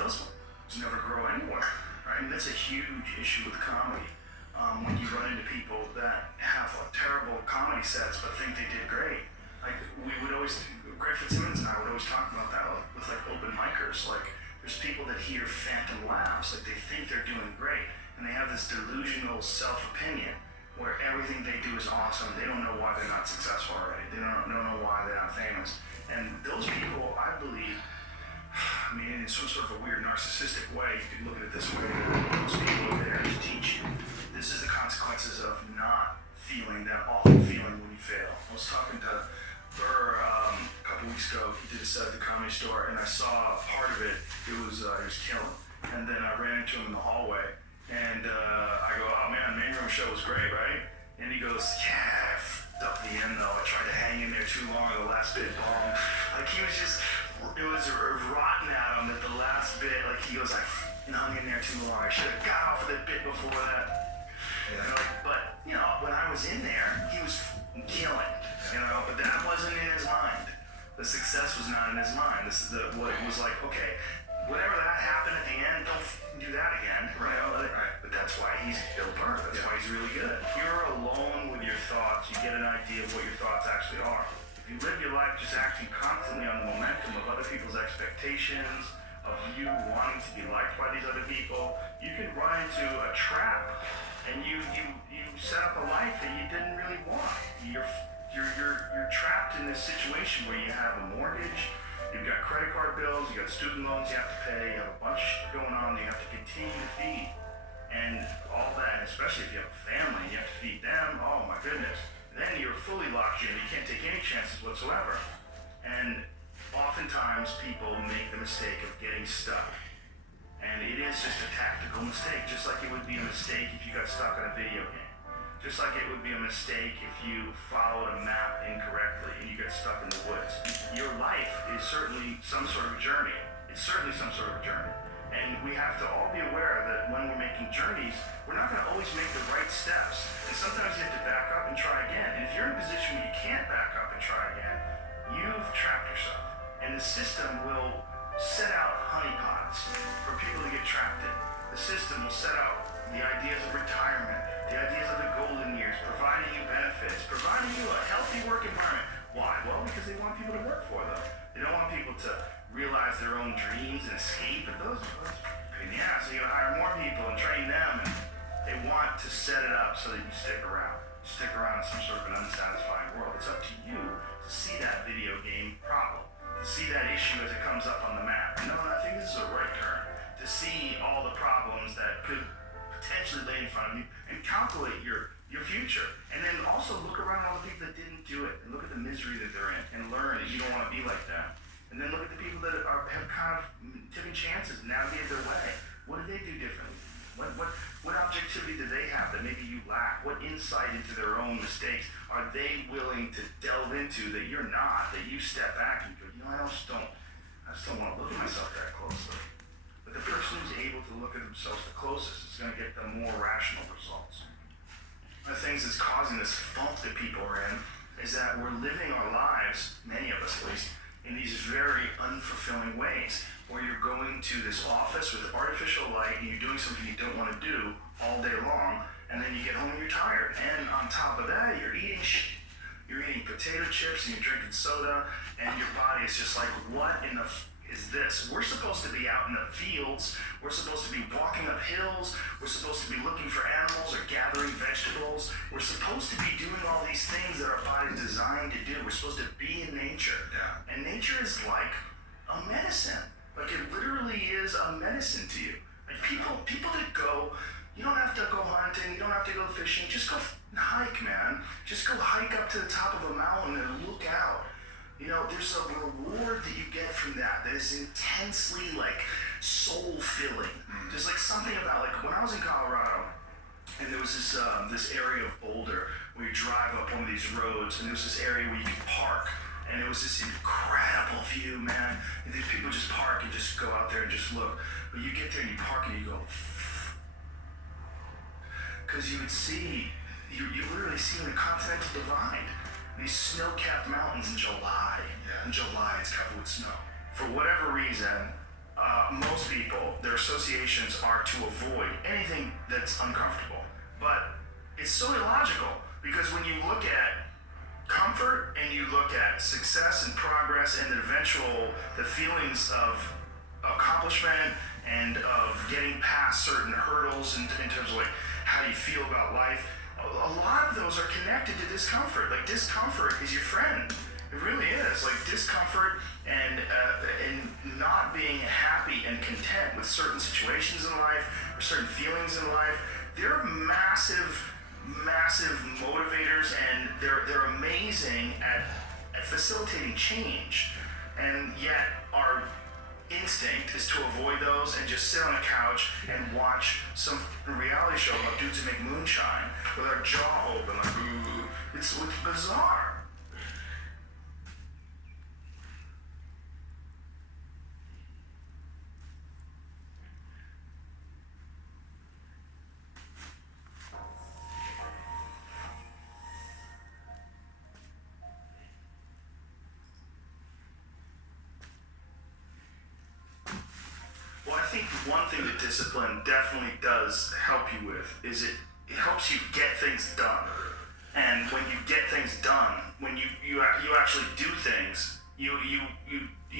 Those ones never grow anywhere, right? And that's a huge issue with comedy. When you run into people that have terrible comedy sets but think they did great. Like, we would always, Greg Fitzsimmons and I would always talk about that with like open micers. Like, there's people that hear phantom laughs, like they think they're doing great, and they have this delusional self-opinion where everything they do is awesome. They don't know why they're not successful already. They don't know why they're not famous. And those people, I believe, I mean, in some sort of a weird narcissistic way, you could look at it this way: those people are there to teach you. This is the consequences of not feeling that awful feeling when you fail. I was talking to Burr a couple weeks ago. He did a set at the Comedy Store, and I saw part of it. It was killing. And then I ran into him in the hallway, and I go, "Oh man, main room show was great, right?" And he goes, "Yeah, I f***ed up the end though. I tried to hang in there too long. The last bit bombed." Like he was just, it was rotten at him at the last bit. Like he goes, "I f***ing hung in there too long. I should have got off of that bit before that." You know, but you know, when I was in there, he was killing. You know, but that wasn't in his mind. The success was not in his mind. This is what it was like. Okay, whatever that happened at the end, don't do that again. Right. You know, but that's why he's Bill Burr. That's why he's really good. You're alone with your thoughts. You get an idea of what your thoughts actually are. If you live your life just acting constantly on the momentum of other people's expectations, of you wanting to be liked by these other people, you can run into a trap, and you set up a life that you didn't really want. You're trapped in this situation where you have a mortgage, you've got credit card bills, you got student loans you have to pay, you have a bunch of shit going on that you have to continue to feed, and all that, and especially if you have a family, you have to feed them. Oh my goodness. Then you're fully locked in. You can't take any chances whatsoever. And oftentimes people make the mistake of getting stuck. And it is just a tactical mistake, just like it would be a mistake if you got stuck on a video game. Just like it would be a mistake if you followed a map incorrectly and you get stuck in the woods. Your life is certainly some sort of a journey. It's certainly some sort of a journey. And we have to all be aware that when we're making journeys, we're not going to always make the right steps. And sometimes you have to back up and try again. And if you're in a position where you can't back up and try again, you've trapped yourself. And the system will set out honeypots for people to get trapped in. The system will set out the ideas of retirement, the ideas of the golden years, providing you benefits, providing you a healthy work environment. Why? Well, because they want people to work for them. They don't want people to realize their own dreams and escape. And those pain in the ass. So you hire more people and train them, and they want to set it up so that you stick around. Stick around in some sort of an unsatisfying world. It's up to you to see that video game problem, to see that issue as it comes up on the map. No, I think this is a right turn. To see all the problems that could potentially lay in front of you and calculate your future. And then also look around all the people that didn't do it and look at the misery that they're in and learn that you don't want to be like that. And then look at the people that have kind of taken chances, navigated their way. What did they do differently? What objectivity do they have that maybe you lack? What insight into their own mistakes are they willing to delve into that you're not, that you step back and go, you know, I just don't want to look at myself that closely. But the person who's able to look at themselves the closest is going to get the more rational results. One of the things that's causing this funk that people are in is that we're living our lives, many of us at least, in these very unfulfilling ways, where you're going to this office with artificial light and you're doing something you don't want to do all day long, and then you get home and you're tired. And on top of that, you're eating you're eating potato chips and you're drinking soda, and your body is just like, what in the is this? We're supposed to be out in the fields. We're supposed to be walking up hills. We're supposed to be looking for animals or gathering vegetables. We're supposed to be doing all these things that our body's designed to do. We're supposed to be in nature. Yeah. And nature is like a medicine. Like it literally is a medicine to you. Like people that go, you don't have to go hunting, you don't have to go fishing, just go hike, man. Just go hike up to the top of a mountain and look out. You know, there's a reward that you get from that is intensely, like, soul-filling. There's, like, something about, like, when I was in Colorado, and there was this area of Boulder where you drive up one of these roads, and there was this area where you could park, and it was this incredible view, man. And these people just park and just go out there and just look. But you get there and you park and you go, because you would see, you literally see the continental divide. These snow-capped mountains in July. Yeah. In July, it's covered with snow. For whatever reason, most people, their associations are to avoid anything that's uncomfortable. But it's so illogical, because when you look at comfort and you look at success and progress and the feelings of accomplishment and of getting past certain hurdles in terms of like how you feel about life, a lot of those are connected to discomfort. Like discomfort is your friend. It really is. Like discomfort and not being happy and content with certain situations in life or certain feelings in life. They're massive motivators, and they're amazing at facilitating change. And yet our instinct is to avoid those and just sit on a couch and watch some reality show about dudes who make moonshine with our jaw open like, ooh, it's bizarre. Well, I think one thing that discipline definitely does help you with is it helps you get things done. And when you get things done, when you actually do things, you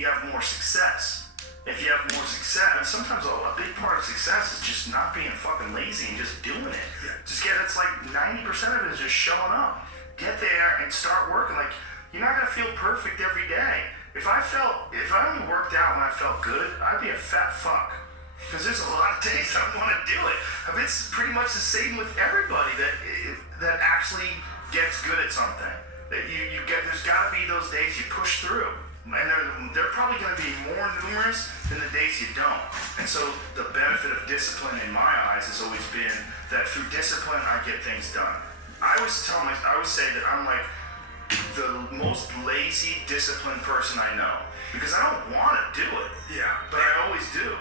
have more success. If you have more success, and sometimes a big part of success is just not being fucking lazy and just doing it. It's like 90% of it is just showing up. Get there and start working. Like, you're not gonna feel perfect every day. If I only worked out when I felt good, I'd be a fat fuck. Because there's a lot of days I don't want to do it. I mean, it's pretty much the same with everybody that actually gets good at something. That there's got to be those days you push through, and they're probably going to be more numerous than the days you don't. And so the benefit of discipline in my eyes has always been that through discipline I get things done. I always say that I'm like the most lazy, disciplined person I know, because I don't want to do it. Yeah, but I always do.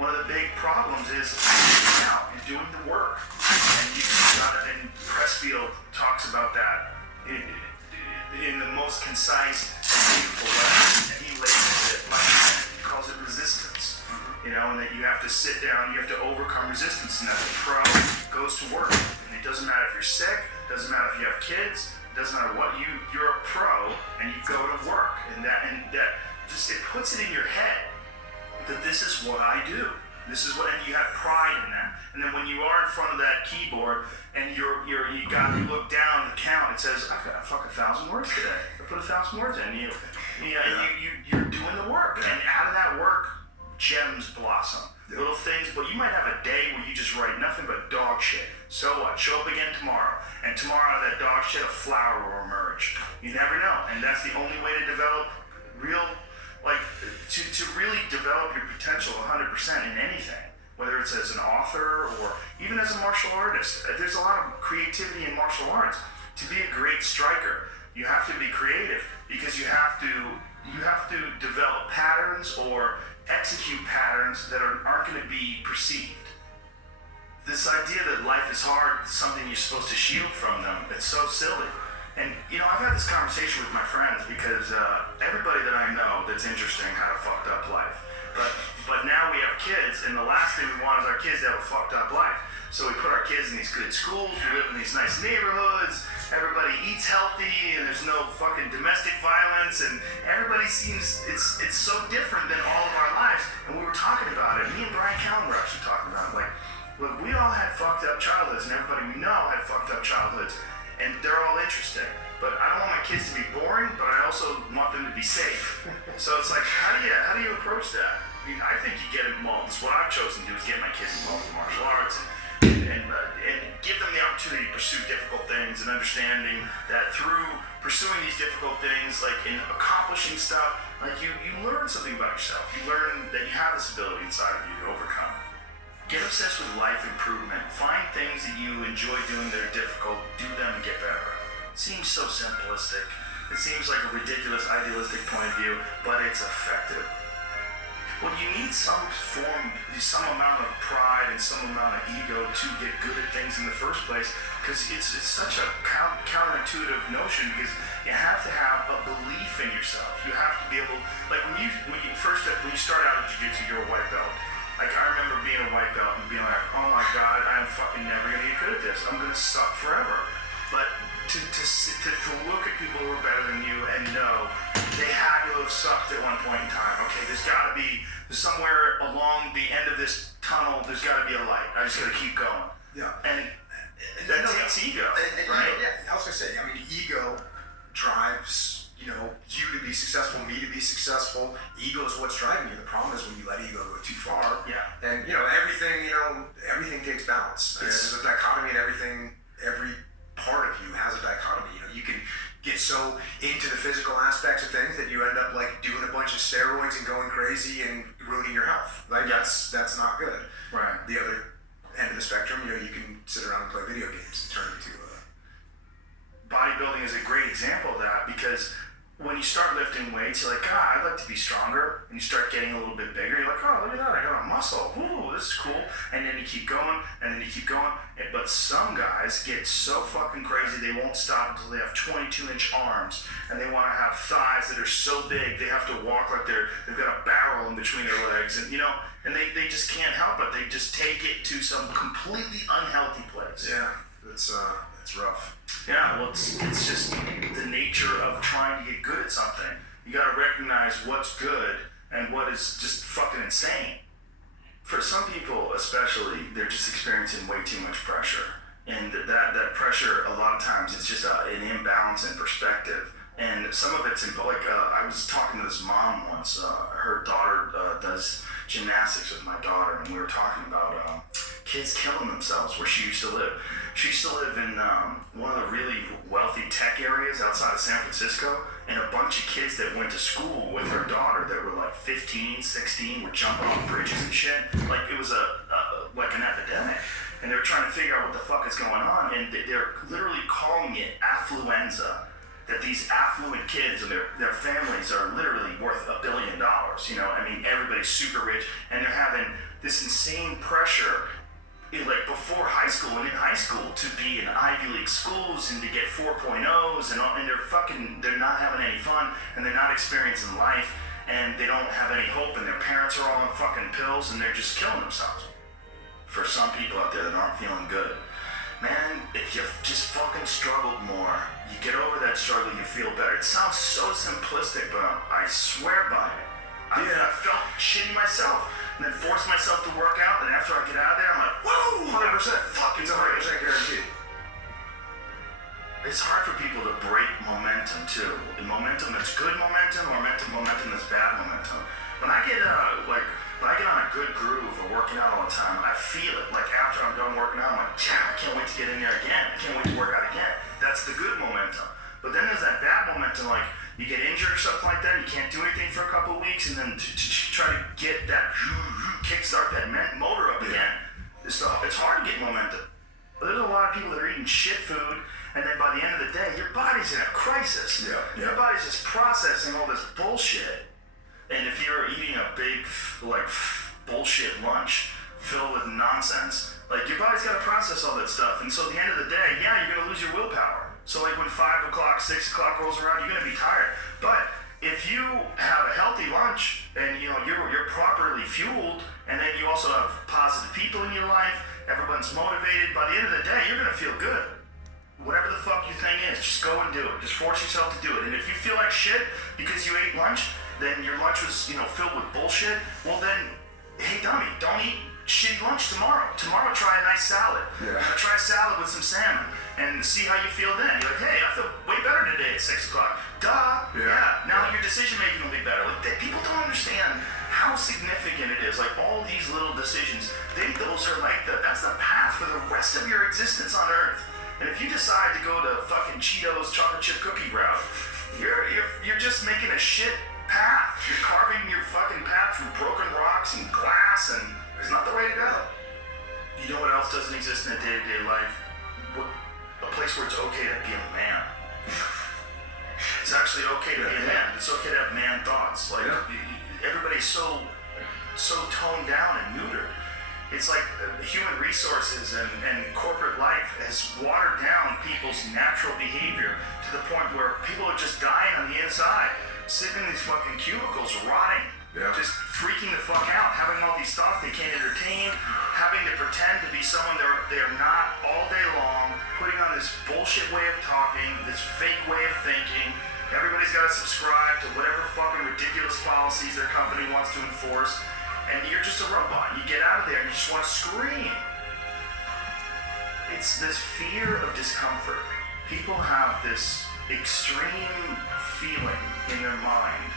One of the big problems is getting out and doing the work, and Pressfield talks about that in the most concise and beautiful way. And he labels it like he calls it resistance. You know, and that you have to sit down, you have to overcome resistance, and that the pro goes to work. And it doesn't matter if you're sick. Doesn't matter if you have kids, doesn't matter what, you're a pro and you go to work, and that just, it puts it in your head that this is what I do. This is what, and you have pride in that. And then when you are in front of that keyboard and you look down the count, it says, I've got fucking 1,000 words today. I put 1,000 words in. You're doing the work, and out of that work, gems blossom. Little things, but you might have a day where you just write nothing but dog shit. So what? Show up again tomorrow. And tomorrow out of that dog shit, a flower will emerge. You never know. And that's the only way to develop to really develop your potential 100% in anything. Whether it's as an author or even as a martial artist. There's a lot of creativity in martial arts. To be a great striker, you have to be creative, because you have to develop patterns or execute patterns that aren't going to be perceived. This idea that life is hard is something you're supposed to shield from them. It's so silly. And, I've had this conversation with my friends, because everybody that I know that's interesting had a fucked up life. But now we have kids, and the last thing we want is our kids to have a fucked up life. So we put our kids in these good schools, we live in these nice neighborhoods, everybody eats healthy, and there's no fucking domestic violence, and everybody seems, it's so different than all of our lives. And we were talking about it, me and Brian Callen were actually talking about it, like, look, we all had fucked up childhoods, and everybody we know had fucked up childhoods, and they're all interesting. But I don't want my kids to be boring, but I also want them to be safe. So it's like, how do you approach that? I mean, I think you get involved. What I've chosen to do is get my kids involved in martial arts and give them the opportunity to pursue difficult things, and understanding that through pursuing these difficult things, like in accomplishing stuff, like you learn something about yourself. You learn that you have this ability inside of you to overcome. Get obsessed with life improvement. Find things that you enjoy doing that are difficult. Do them and get better. It seems so simplistic. It seems like a ridiculous, idealistic point of view, but it's effective. Well, you need some amount of pride and some amount of ego to get good at things in the first place, because it's such a counterintuitive notion, because you have to have a belief in yourself. You have to be able, like when you start out at jiu-jitsu, you're a white belt. Like, I remember being a white belt and being like, oh my God, I'm fucking never gonna get good at this. I'm gonna suck forever. But to look at people who are better than you and know they had to have sucked at one point in time. Okay, there's gotta be, somewhere along the end of this tunnel, there's gotta be a light. I just gotta keep going. Yeah. And that takes ego, right? Yeah, I was gonna say, I mean, ego drives, you to be successful, me to be successful. Ego is what's driving you. The problem is when you let ego go too far. Yeah. And everything takes balance. There's a dichotomy in everything. Every part of you has a dichotomy. You can get so into the physical aspects of things that you end up like doing a bunch of steroids and going crazy and ruining your health. Like that's not good. Right. The other end of the spectrum, you can sit around and play video games and turn into bodybuilding is a great example of that, because when you start lifting weights, you're like, God, I'd like to be stronger. And you start getting a little bit bigger. You're like, oh, look at that, I got a muscle. Ooh, this is cool. And then you keep going, and then you keep going. But some guys get so fucking crazy, they won't stop until they have 22-inch arms, and they want to have thighs that are so big, they have to walk like they've got a barrel in between their legs. And, and they just can't help it. They just take it to some completely unhealthy place. Yeah, it's rough. Yeah, well, it's just the nature of trying to get good at something. You got to recognize what's good and what is just fucking insane. For some people, especially, they're just experiencing way too much pressure, and that pressure, a lot of times, it's just an imbalance in perspective. And some of it's I was talking to this mom once. Her daughter does gymnastics with my daughter, and we were talking about kids killing themselves where she used to live. She used to live in one of the really wealthy tech areas outside of San Francisco, and a bunch of kids that went to school with her daughter that were like 15, 16 were jumping off bridges and shit. Like it was like an epidemic. And they were trying to figure out what the fuck is going on, and they're literally calling it affluenza. That these affluent kids and their families are literally worth $1 billion. I mean, everybody's super rich, and they're having this insane pressure, like before high school and in high school, to be in Ivy League schools and to get 4.0s, and they're not having any fun, and they're not experiencing life, and they don't have any hope, and their parents are all on fucking pills, and they're just killing themselves. For some people out there that aren't feeling good. Man, if you just fucking struggled more, you get over that struggle, you feel better. It sounds so simplistic, but I swear by it. I felt shitty myself, and then forced myself to work out, and after I get out of there, I'm like, whoa, 100%. Fucking 100% guaranteed. It's hard for people to break momentum too. And momentum that's good momentum, or momentum that's bad momentum. When I get on a good groove of working out all the time, I feel it. Like after I'm done working out, I'm like, yeah, I can't wait to get in there again. I can't wait to work out again. That's the good momentum. But then there's that bad momentum, like you get injured or something like that, you can't do anything for a couple of weeks, and then to try to get that kickstart that motor up again, it's hard to get momentum. But there's a lot of people that are eating shit food, and then by the end of the day, your body's in a crisis. Your body's just processing all this bullshit. And if you're eating a big, bullshit lunch filled with nonsense, your body's got to process all that stuff. And so at the end of the day, you're going to lose your willpower. So when 5 o'clock, 6 o'clock rolls around, you're going to be tired. But if you have a healthy lunch and you're properly fueled, and then you also have positive people in your life, everyone's motivated, by the end of the day, you're going to feel good. Whatever the fuck your thing is, just go and do it. Just force yourself to do it. And if you feel like shit because you ate lunch, then your lunch was, filled with bullshit, well then, hey dummy, don't eat shitty lunch tomorrow. Tomorrow try a nice salad. Try a salad with some salmon and see how you feel then. You're like, hey, I feel way better today at 6 o'clock. Duh. Now your decision making will be better. People don't understand how significant it is. All these little decisions, those are that's the path for the rest of your existence on Earth. And if you decide to go to fucking Cheetos chocolate chip cookie route, you're just making a shit path. You're carving your fucking path through broken rocks and glass, and it's not the way to go. You know what else doesn't exist in a day-to-day life? A place where it's okay to be a man. It's actually okay to be a man. It's okay to have man thoughts. Everybody's so toned down and neutered. It's like human resources and corporate life has watered down people's natural behavior to the point where people are just dying on the inside. Sitting in these fucking cubicles, rotting, just freaking the fuck out, having all these thoughts they can't entertain, having to pretend to be someone they're not all day long, putting on this bullshit way of talking, this fake way of thinking. Everybody's got to subscribe to whatever fucking ridiculous policies their company wants to enforce, and you're just a robot. You get out of there and you just want to scream. it's this fear of discomfort. People have this extreme feeling in their mind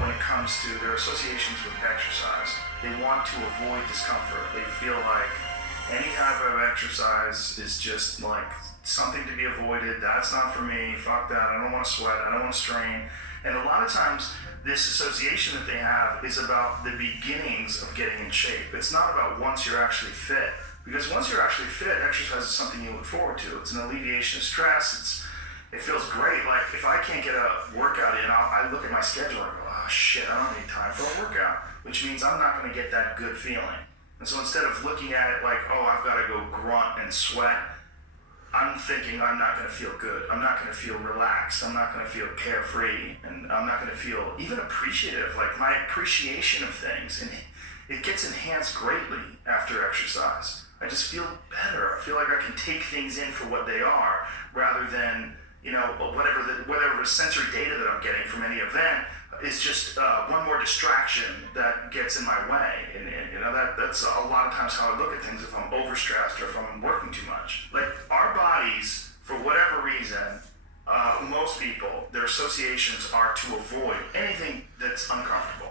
when it comes to their associations with exercise. They want to avoid discomfort. They feel like any type of exercise is just like something to be avoided. That's not for me. Fuck that. I don't want to sweat. I don't want to strain. And a lot of times, this association that they have is about the beginnings of getting in shape. It's not about once you're actually fit. Because once you're actually fit, exercise is something you look forward to. It's an alleviation of stress. It feels great. Like, if I can't get a workout in, I look at my schedule and go, oh shit, I don't need time for a workout. Which means I'm not going to get that good feeling. And so instead of looking at it like, oh, I've got to go grunt and sweat, I'm thinking I'm not going to feel good. I'm not going to feel relaxed. I'm not going to feel carefree. And I'm not going to feel even appreciative. Like, my appreciation of things, and it gets enhanced greatly after exercise. I just feel better. I feel like I can take things in for what they are, rather than, you know, whatever sensory data that I'm getting from any event is just one more distraction that gets in my way. And you know, that's a lot of times how I look at things if I'm overstressed or if I'm working too much. Like, our bodies, for whatever reason, most people, their associations are to avoid anything that's uncomfortable.